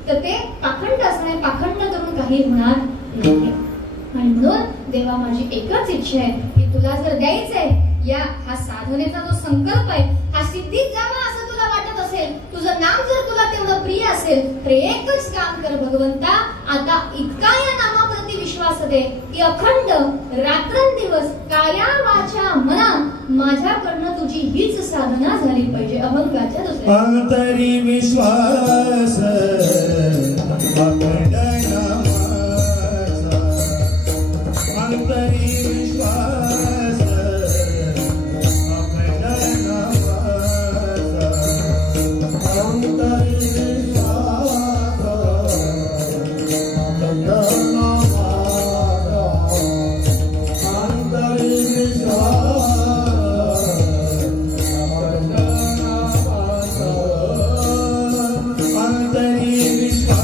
तर ते पाखंड असणार, पाखंड करून काही होणार नाही. आणि म्हणून देवा माझी एकच इच्छा आहे की तुला जर द्यायचंय, या हा साधनेचा जो संकल्प आहे हा सिद्धीत जावा असं तुला वाटत असेल, तुझं नाम जर तुला तेवढं प्रिय असेल तर एकच काम कर भगवंता, आता इतका या नामाप्रती विश्वास दे की अखंड रात्रंदिवस काया वाचा मना माझ्याकडनं तुझी हीच साधना झाली पाहिजे. अभंगाच्या दुसऱ्या अंतरी विश्वास अखंड नामाचा, अंतरी विश्वास अखंड नामाचा, अंतरी विश्वास अखंड नामाचा, अंतरी विश्वास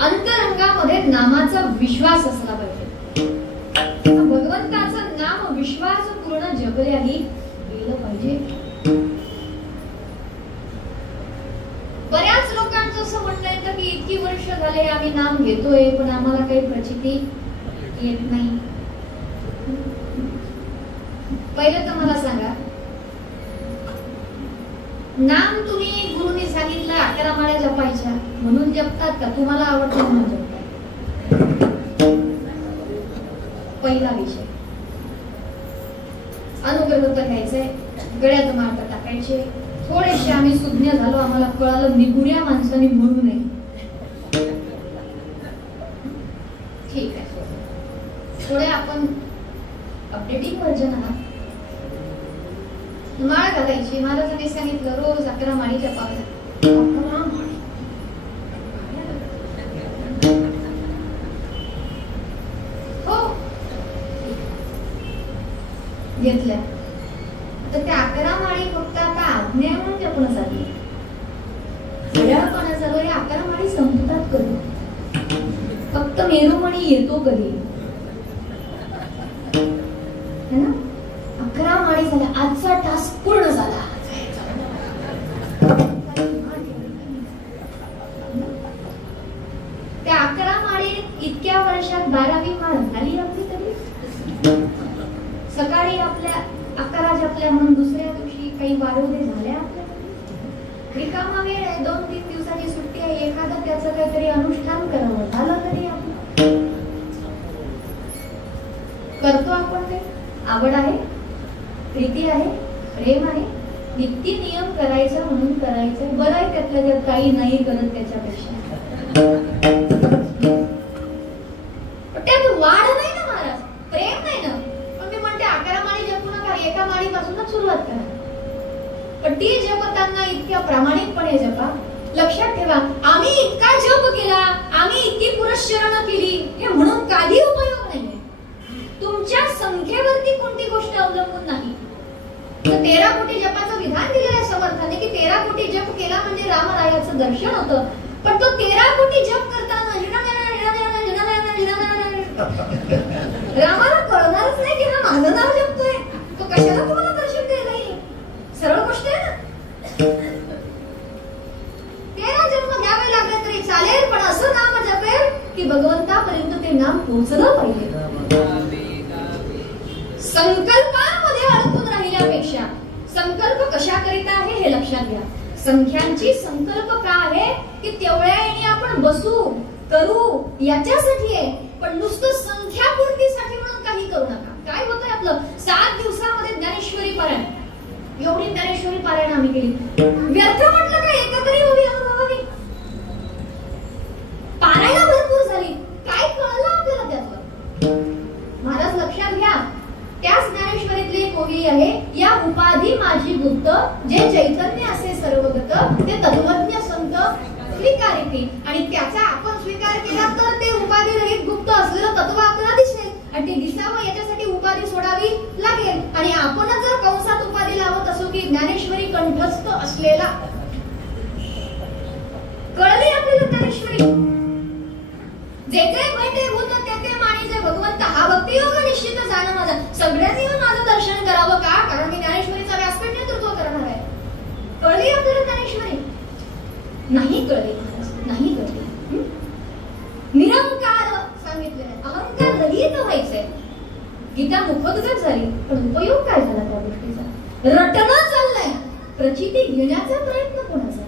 अंतरंगामध्ये नामाचा विश्वास असला पाहिजे. भगवंताचं नाम विश्वास पूर्ण जगल्याही गेलं पाहिजे. बऱ्याच लोकांचं असं म्हणणं येतं की इतकी वर्ष झाले आम्ही नाम घेतोय पण आम्हाला काही प्रचिती येत नाही. पहिलं तर मला सांगा, नाम तुम्ही गुरुनी सांगितलं 11 माळ्या जपायच्या म्हणून जपतात का? तुम्हाला आवडतं म्हणून जपतात? पहिला विषय. अनुग्रह घ्यायचंय, गळ्यात माळा टाकायचे. थोडेसे आम्ही सुज्ञ झालो, आम्हाला कळालं निगुऱ्या माणसाने म्हणू नये. ठीक आहे, थोडे आपण अपडेटिंग व्हर्जन आहात. माळ घालायची. महाराजांनी सांगितलं रोज 11 माळी जपाव्या. 11 माळी हो घेतल्या. तर त्या 11 माळी फक्त आता आज्ञा म्हणून जपणं चालली. घड्याळपणा चालू आहे. 11 माळी संपतात कधी? फक्त मेरुमणी येतो कधी? है ना? 11 माळी झाल्या. आजचा टास्क पूर्ण झाला. त्या 11 माळी इतक्या वर्षात 12वी माळ झाली आपली तरी. सकाळी आपल्या 11 जपल्या म्हणून दुसऱ्या दिवशी काही वारोदे झाल्या आपल्या. रिकामा वेळ आहे, 2-3 दिवसाची सुट्टी आहे, एखादं त्याचं काहीतरी अनुष्ठान करावं झालं तरी आपण करतो. आपण ते आवड आहे, प्रीती आहे, प्रेम आहे, नित्य नियम करायचा म्हणून करायचं. बरं आहे त्यातल्या त्यात काही नाही करत त्याच्यापेक्षा. त्यात वाढ नाही ना महाराज, प्रेम नाही ना. पण मी म्हणते 11 माळी जपू नका, एका माळीपासूनच सुरुवात करा. पण ती जपताना इतक्या प्रामाणिकपणे जपा. लक्षात ठेवा, आम्ही इतका जप केला, आम्ही इतकी पुरस्चरण केली हे म्हणून काही उपयोग नाही. तुमच्या संख्येवरती कोणती गोष्ट अवलंबून नाही. तर 13 कोटी जपाचं विधान दिलेलं आहे समर्थाने की 13 कोटी जप केला म्हणजे रामरायाचं दर्शन होतं. पण तो 13 कोटी जप करताना रामाला कळणारच नाही की हा माझं नाव जपतोय, तो कशाला तुम्हाला दर्शन द्यायला? सरळ गोष्ट आहे ना. 13 जन्म घ्यावे लागले तरी चालेल, पण असं नाम जपेल की भगवंतापर्यंत ते नाम पोहोचलं पाहिजे. संकल्पामध्ये अडकून राहिल्यापेक्षा संकल्प कशाकरिता आहे हे लक्षात घ्या. संख्यांची संकल्प का आहे की तेवढ्या येणे आपण बसू करू याच्यासाठी आहे. पण नुसतं संख्यापूर्तीसाठी म्हणून काही करू नका. काय होतंय आपलं 7 दिवसामध्ये ज्ञानेश्वरी पारायण, एवढी ज्ञानेश्वरी पारायण आम्ही केली. व्यर्थ म्हटलं का? एकतरी होवी अनुभवावी. पारायण भरपूर झाली, काय कळलं आपल्याला त्यातलं? महाराज लक्षात घ्या, त्याच ज्ञानेश्वरीतली एक ओवी आहे, या उपाधी माझी गुप्त, जे चैतन्य असे सर्वगत, ते तत्वज्ञ संत स्वीकारिते. आणि त्याचा आपण स्वीकार केला तर ते उपाधी रहित गुप्त असलेलं तत्व आपल्याला दिसेल. आणि ते दिसावं याच्यासाठी उपाधी सोडावी लागेल. आणि आपण जर कंसात उपाधी लावत असो की ज्ञानेश्वरी कंठस्थ असलेला, कळली आपल्याला ज्ञानेश्वरी? जे काही भेटे होत ते माणिजे भगवंत, हा भक्तियोग निश्चित जाणं माझं. सगळ्यांनी माझं दर्शन करावं का? कारण मी ज्ञानेश्वरीचा व्यासपीठ नेतृत्व करणार आहे. कळली आपल्याला ज्ञानेश्वरी? नाही कळली महाराज, नाही कळली. निरंकार सांगितले, अहंकार रहित व्हायचंय. गीता मुखोद्गत झाली, पण उपयोग काय झाला त्या गोष्टीचा? रटणं चाललंय, प्रचिती घेण्याचा प्रयत्न कोणाचा?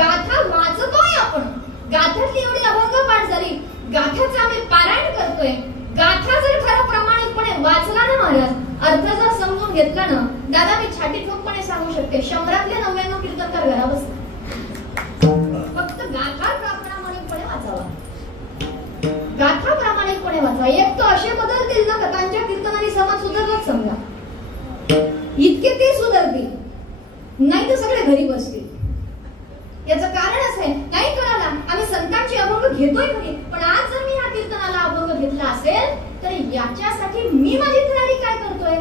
गाथा वाचतोय आपण, गाथ्यातली एवढी अभंग पाठ झाली, गाथ्याचं आम्ही पारायण करतोय. गाथा जर खरं प्रामाणिकपणे वाचला ना महाराज, अर्थ जर समजून घेतला ना, दादा मी छाती ठोकपणे सांगू शकते 100 99 कीर्तनकार घरा बसला. फक्त गाथा प्रामाणिकपणे वाचावा, गाथा प्रामाणिकपणे वाचावा. एक तर असे बदलतील ना कथांच्या कीर्तनाने समाज सुधारलाच समजा, इतके ते सुधारतील, नाही तर सगळे घरी बसतील. याचं कारण असं आहे, नाही कळाला आम्ही संतांची अभंग घेतोय खरी, पण आज जर मी हा कीर्तनाला अभंग घेतला असेल तर याच्यासाठी मी माझी तयारी काय करतोय?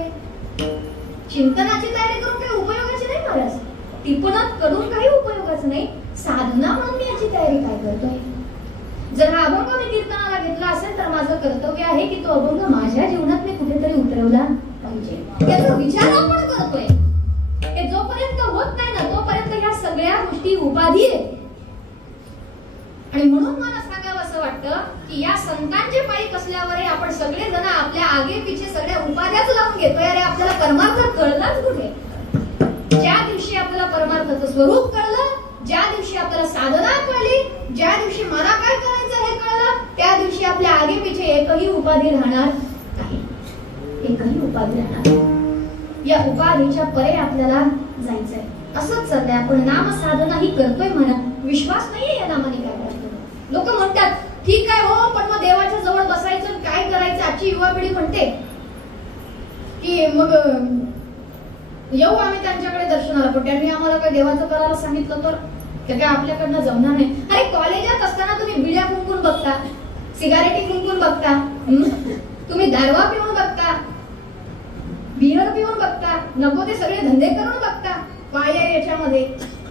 चिंतनाची तयारी करून काही उपयोगाची नाही महाराज, टिपणात करून काही उपयोगाचं नाही. साधना म्हणून मी याची तयारी काय करतोय? जर हा अभंग मी कीर्तनाला घेतला असेल तर माझं कर्तव्य आहे की तो अभंग माझ्या जीवनात मी कुठेतरी उतरवला पाहिजे. त्याचा विचार आपण करतोय. हे जोपर्यंत होत नाही ना तोपर्यंत ह्या सगळ्या गोष्टी उपाधी आहेत. आणि म्हणून मला सांगावं असं वाटतं की या संतांचे पायी कसल्यावर आपण सगळे जण आपल्या आगे पिछे सगळ्या उपाध्याच लावून घेतोय. अरे आपल्याला परमार्थ कळलाच कुठे? ज्या दिवशी आपल्याला परमार्थाचं स्वरूप कळलं, ज्या दिवशी आपल्याला साधना कळली, ज्या दिवशी मला काय करायचं हे कळलं, त्या दिवशी आपल्या आगे पिछे एकही उपाधी राहणार नाही. एकही उपाधी राहणार. या उपाधीच्या परे आपल्याला जायचंय. असंच चाललंय. आपण नाम साधना ही करतोय म्हणा, विश्वास नाहीये या नामाने काय करतो. लोक म्हणतात ठीक आहे हो, पण मग देवाच्या जवळ बसायचं काय करायचं? आजची युवा पिढी म्हणते की मग येऊ आम्ही त्यांच्याकडे दर्शनाला, पण त्यांनी आम्हाला काय देवाचं करायला सांगितलं तर ते काय आपल्याकडनं जमणार नाही. अरे कॉलेजात असताना तुम्ही बिड्या कुंकून बघता, सिगारेटी कुंकून बघता, तुम्ही दारवा पिऊन बघता, बियर पिऊन बघता, नको ते सगळे धंदे करून बघता. काय आहे याच्यामध्ये?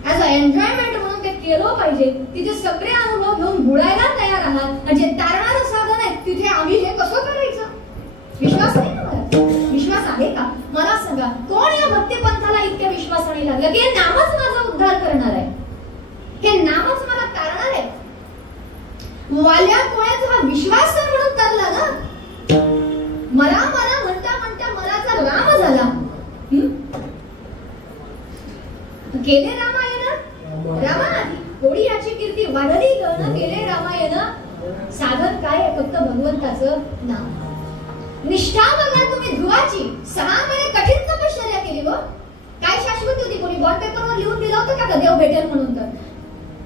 ऍज अ एन्जॉयमेंट म्हणून ते केलं पाहिजे. तिथे सगळे अनुभव घेऊन बुडायला तयार आहात. आणि जे तारणारं साधन आहे तिथे आम्ही हे कसं करायचं? विश्वास नाही ना मला. विश्वास आहे का? मला सांगा, कोण या भक्ती पंथाला इतक्या विश्वासाने लागलं की हे नामच माझा उद्धार करणार आहे, हे नामच मला तारणार आहे? वाल्या कोणाचा हा विश्वास म्हणून तरला ना. मला मला म्हणता म्हणता मलाचा राम झाला. केले रामायण रामाआधी थोडी याची कीर्ती वाढली गण. केले रामायण. साधन काय आहे? फक्त भगवंताचं नाम. निष्ठा बघा तुम्ही ध्रुवाची 6 महिने कठीण तपश्चर्या केली. व काय शाश्वती होती? कोणी बॉल पेपरवर लिहून दिलं होतं का देव भेटेल म्हणून? तर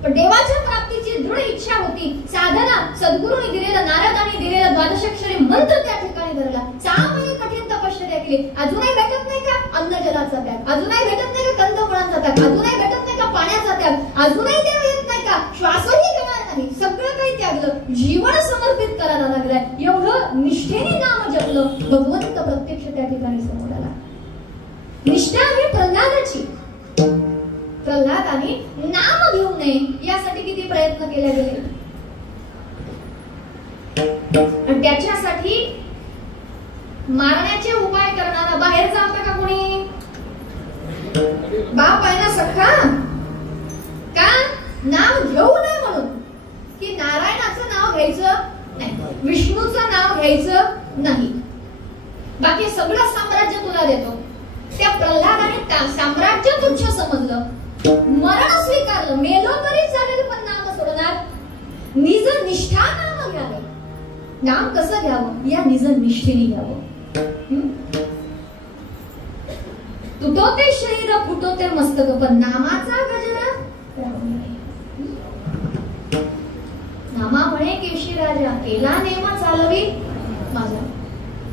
पण देवाच्या प्राप्तीची दृढ इच्छा होती. साधना सद्गुरूंनी दिलेला, नारदांनी दिलेला द्वादशाक्षरी मंत्र त्या ठिकाणी धरला. 6 महिने कठीण तपश्चर्या केली. अजूनही भेटत नाही का अन्न जलाचा त्याग? अजूनही भेटत नाही का कंदमुळांचा त्याग? अजूनही भेटत नाही का पाण्याचा त्याग? अजूनही देव येत नाही का श्वासही घेणार नाही? सगळं काही त्यागलं, जीवन समर्पित करायला लागलाय. एवढं निष्ठेने नाम जपलं, भगवंत प्रत्यक्ष त्या ठिकाणी समोर आला. निष्ठा ही प्रल्हादाची. प्रल्हादाने नाम घेऊ नये यासाठी किती प्रयत्न केले गेले. आणि त्याच्यासाठी मारण्याचे उपाय करणारा बाहेर जातं का कोणी? बाप आहे ना सखा, का नाम घेऊ नये म्हणून की नारायणाचं नाव घ्यायचं नाही, विष्णूचं नाव घ्यायचं नाही, बाकी सगळं साम्राज्य तुला देतो. त्या प्रल्हादाने साम्राज्य तुच्छ समजलं, मरण स्वीकारलं. मेलो तरी चालेल पण नाम सोडणार. निज निष्ठा नाम घ्यावे. नाम कसं घ्यावं? या निज निष्ठेने घ्यावं. तुटो ते शरीर फुटो ते मस्तक, पण नामाचा गजरा राहू नये. नामा म्हणे केशी राजा, केला नेम चालवी माझा.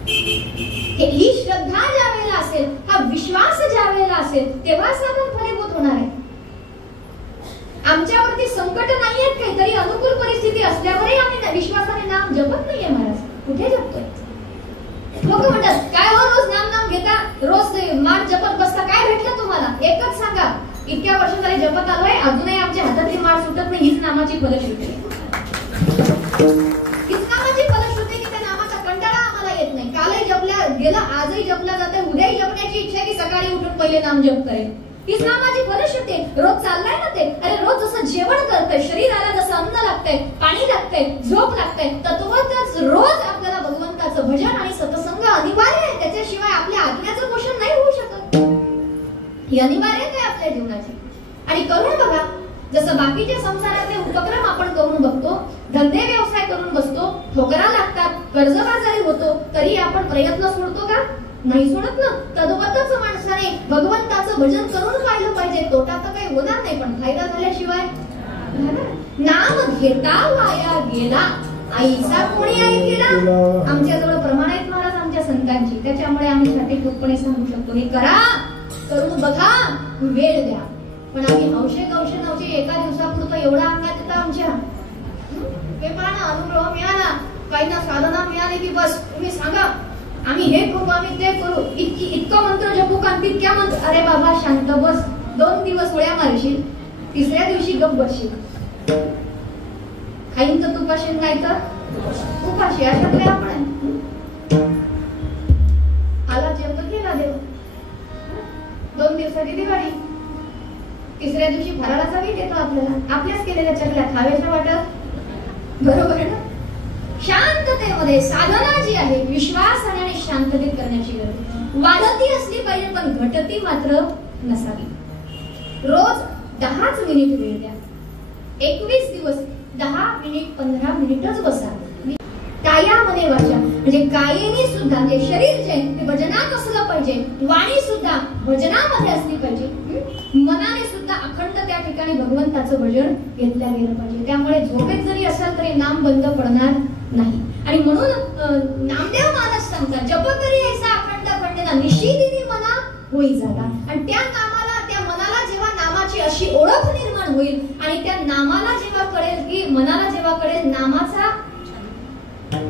ही श्रद्धा ज्या वेळेला असेल, हा विश्वास ज्या वेळेला असेल, तेव्हा साधन फलीभूत होणार आहे. आमच्यावरती संकट नाही आहेत, काहीतरी अनुकूल परिस्थिती असल्यावरही आम्ही विश्वासाने नाम जपत नाहीये. महाराज कुठे जपतोय? लोक म्हणतात काय हो रोज नाम नाम घेता, रोज माळ जपत बसता, काय भेटलं तुम्हाला? एकच सांगा, इतक्या वर्ष झाले जपत आलोय, अजूनही आमच्या हातातली माळ सुटत नाही. हीच नामाची फलश्रुती. हीच नामाची फलश्रुती की त्या नामाचा कंटाळा आम्हाला येत नाही. कालही जपल्या गेला, आजही जपला जाते, उद्याही जपण्याची इच्छा आहे की सकाळी उठून पहिले नाम जप करेल. हीच नामाची फलश्रुती. रोज चाललाय ना ते. अरे रोज जसं जेवण करतंय, शरीराला जसं अन्न लागतंय, पाणी लागतंय, झोप लागतंय, तत्वतच रोज आपल्याला भगवंताचं भजन आणि सत्संग अनिवार्य आहे. त्याच्याशिवाय आपल्या आत्म्याचं पोषण नाही होऊ शकत. ही अनिवार्यता आहे आपल्या जीवनाची. आणि करून बघा, जसं बाकीच्या संसारातले उपक्रम आपण करून बघतो, धंदे व्यवसाय करून बसतो, ठोकरा लागतात, कर्जबाजारी होतो, तरी आपण प्रयत्न सोडतो का? नाही सोडत ना. तद्वतच माणसाने भगवंताचं भजन करून पाहिलं पाहिजे. तोटा तर काही होणार नाही, पण फायदा झाल्याशिवाय नाम घेता वाया गेला, आईचा कोणी ऐकेला. आमच्याजवळ प्रमाण आहेत महाराज आमच्या संतांची, त्याच्यामुळे आम्ही छाती ठोकपणे सांगू शकतो, हे करा, करून बघा, वेळ द्या. पण आम्ही हौशे गौशे नवशे एका दिवसापुरतं एवढा अंगात येतं आमच्या. हे पहा ना, अनुभव मिळाला, काही ना साधना मिळाली की बस तुम्ही सांगा आम्ही हे करू, आम्ही ते करू, इतकं मंत्र जपू का, तितक्या मंत्र. अरे बाबा शांत बस, 2 दिवस उड्या मारशील, 3ऱ्या दिवशी गप बसशील. खाईन तर तुपाशील, नाही तर उपाशी. अशातले आपण आला जप केला देव, 2 दिवसाची दिवाळी, 3ऱ्या दिवशी फराळाचा वीट येतो आपल्याला. आपल्याच केलेल्या चकल्या खाव्याच्या वाटत बरोबर ना? शांततेमध्ये साधना जी आहे विश्वासाने आणि शांततेत करण्याची गरज. वाढती असली पाहिजे पण घटती मात्र नसावी. रोज 10 मिनिट वेळ द्या. 21 दिवस 10 मिनिट 15 मिनिटच बसा. काया मने वाचा म्हणजे कायेने सुद्धा म्हणजे शरीर जे ते भजनात असलं पाहिजे, वाणी सुद्धा भजनामध्ये असली पाहिजे, मनाने सुद्धा अखंड त्या ठिकाणी भगवंताचं भजन घेतल्या गेलं पाहिजे. त्यामुळे झोपेत जरी असाल तरी नाम बंद पडणार नाही. आणि म्हणून नामदेव मानस सांगतात जप करी ऐसा अखंड खंडेना निशिदिनी मना होई जाता. आणि त्या नामाला त्या मनाला जेव्हा नामाची अशी ओळख निर्माण होईल आणि त्या नामाला जेव्हा कळेल की मनाला जेव्हा कळेल नामाचा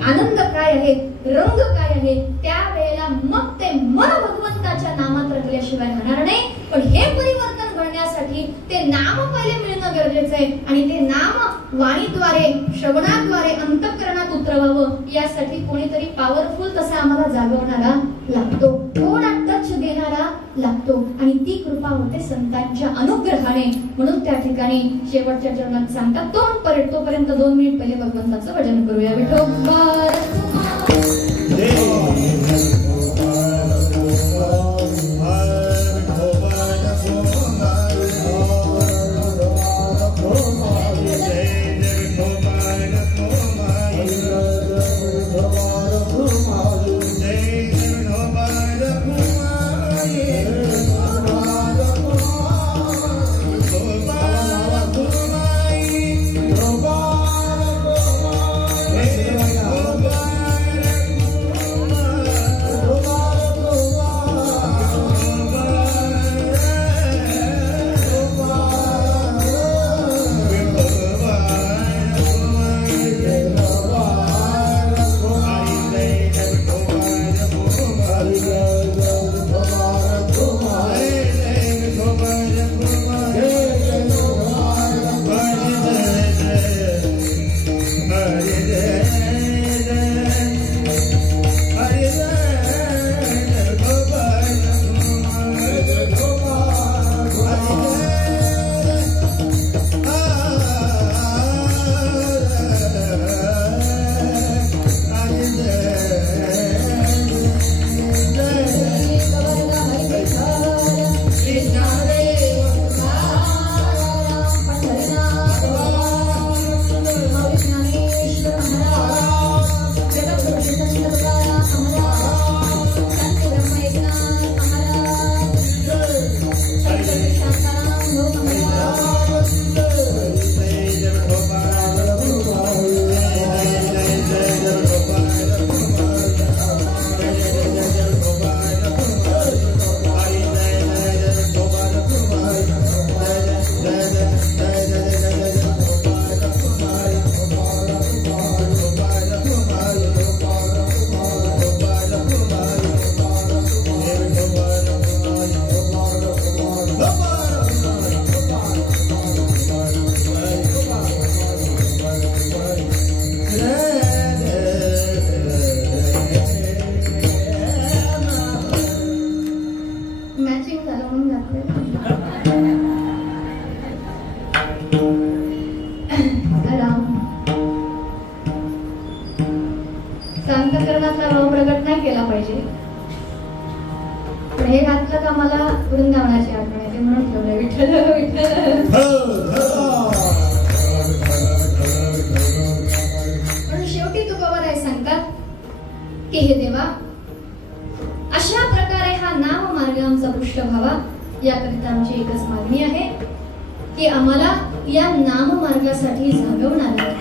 आनंद काय आहे, रंग काय आहे, त्यावेळेला मग ते मन भगवंताच्या नामात रंगल्याशिवाय राहणार नाही. पण हे परिवर्तन घडण्यासाठी ते नाम पहिले मिळणं गरजेचं आहे आणि ते नाम वाणीद्वारे श्रवणाद्वारे अंतःकरणात उतरवावं. यासाठी कोणीतरी पॉवरफुल तसा आम्हाला जागवणारा लागतो, थोडा टच देणारा लागतो आणि ती कृपा होते संतांच्या अनुग्रहाने. म्हणून त्या ठिकाणी शेवटच्या चरणात सांगतात तोपर्यंत 2 मिनिट पहिले भगवंताचं भजन करूया. विठोबा अंतःकरणातला भाव प्रगट नाही केला पाहिजे. पण हे घातलं का मला वृंदावनाची आठवण येते म्हणून ठेवलंय विठ्ठल विठ्ठल. पण शेवटी तुकोबाराय सांगतात की हे देवा अशा प्रकारे हा नाम मार्ग आमचा पुष्ट व्हावा याकरिता आमची एकच मागणी आहे की आम्हाला या नाम मार्गासाठी जागवणारा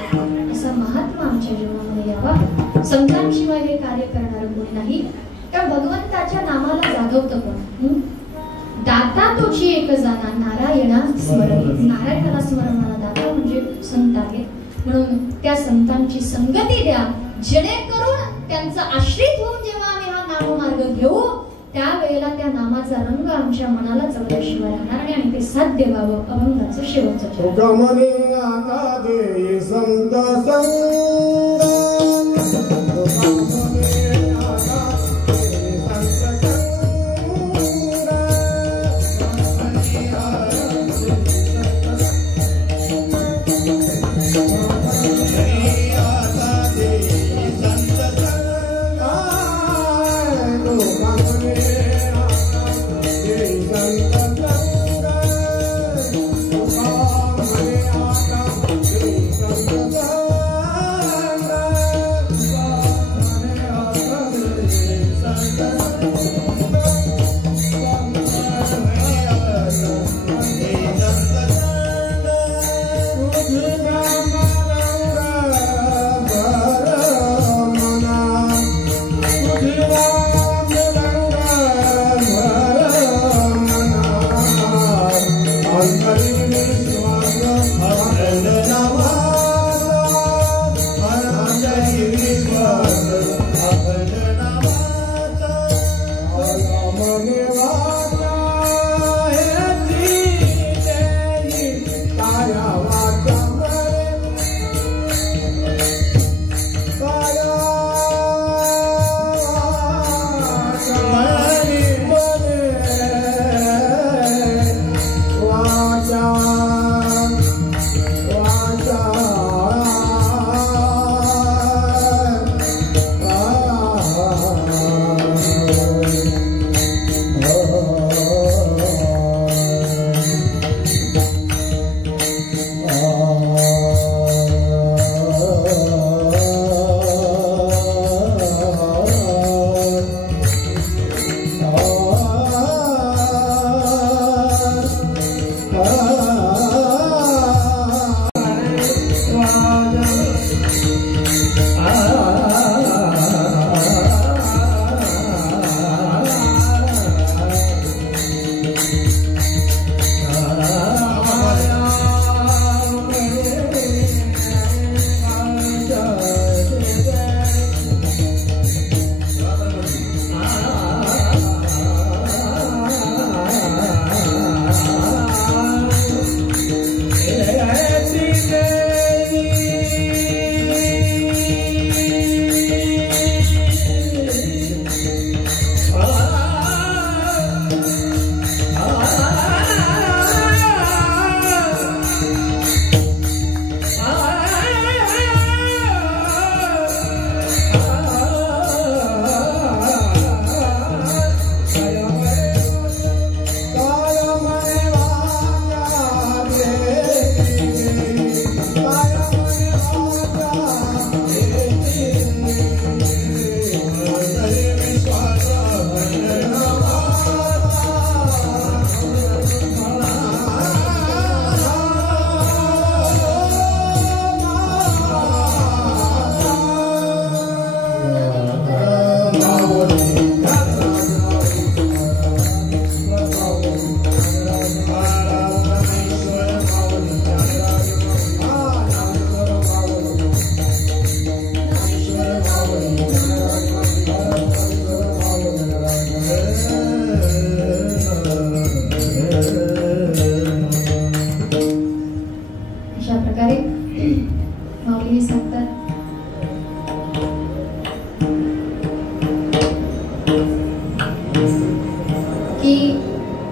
असा महात्मा आमच्या जीवनामध्ये यावा. संतांशिवाय हे कार्य करणार कोणी नाही. कारण भगवंताच्या नामाला जागवतं कोण? दाता तोची एक जाणा नारायणा स्मरण. नारायणाला स्मरणाला दाता म्हणजे संत आहे. म्हणून त्या संतांची संगती द्या जेणेकरून त्यांचा आश्रित होऊन जेव्हा आम्ही हा नाममार्ग घेऊ त्यावेळेला त्या नामाचा रंग आमच्या मनाला चढल्याशिवाय राहणार नाही आणि ते साध्य व्हावं. अभंगाचं शेवटचं संत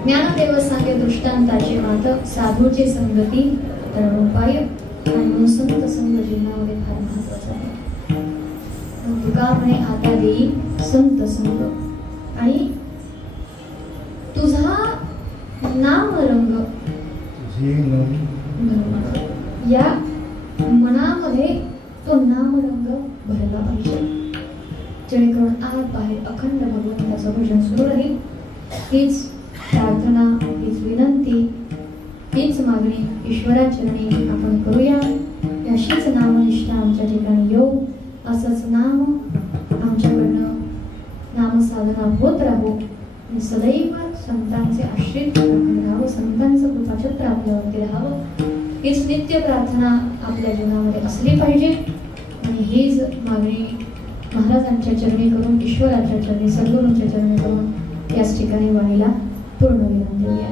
ज्ञानदेव सांगे दृष्टांताचे मात साधूचे संगती तरणोपाय आणि संत संग जीवनामध्ये फार महत्वाचा आहे. तुका म्हणे आता देई संत संग आणि तुझा नाम रंग या मनामध्ये तो नाम रंग भरला पाहिजे, जेणेकरून आत बाहेर अखंड भगवंताचं भजन सुरू राहील. हीच प्रार्थना, हीच विनंती, हीच मागणी ईश्वराचरणी आपण करूया. अशीच नामनिष्ठा आमच्या ठिकाणी येऊ, असंच नाम आमच्याकडनं नामसाधना होत राहू आणि सदैव संतांचे आश्रित राहावं, संतांचं कृपाछत्र आपल्यावरती राहावं. हीच नित्य प्रार्थना आपल्या जीवनामध्ये असली पाहिजे आणि हीच मागणी महाराजांच्या चरणी करून, ईश्वराच्या चरणी, सद्गुरूंच्या चरणी करून याच ठिकाणी वाणीला पूर्ण विराम देऊया.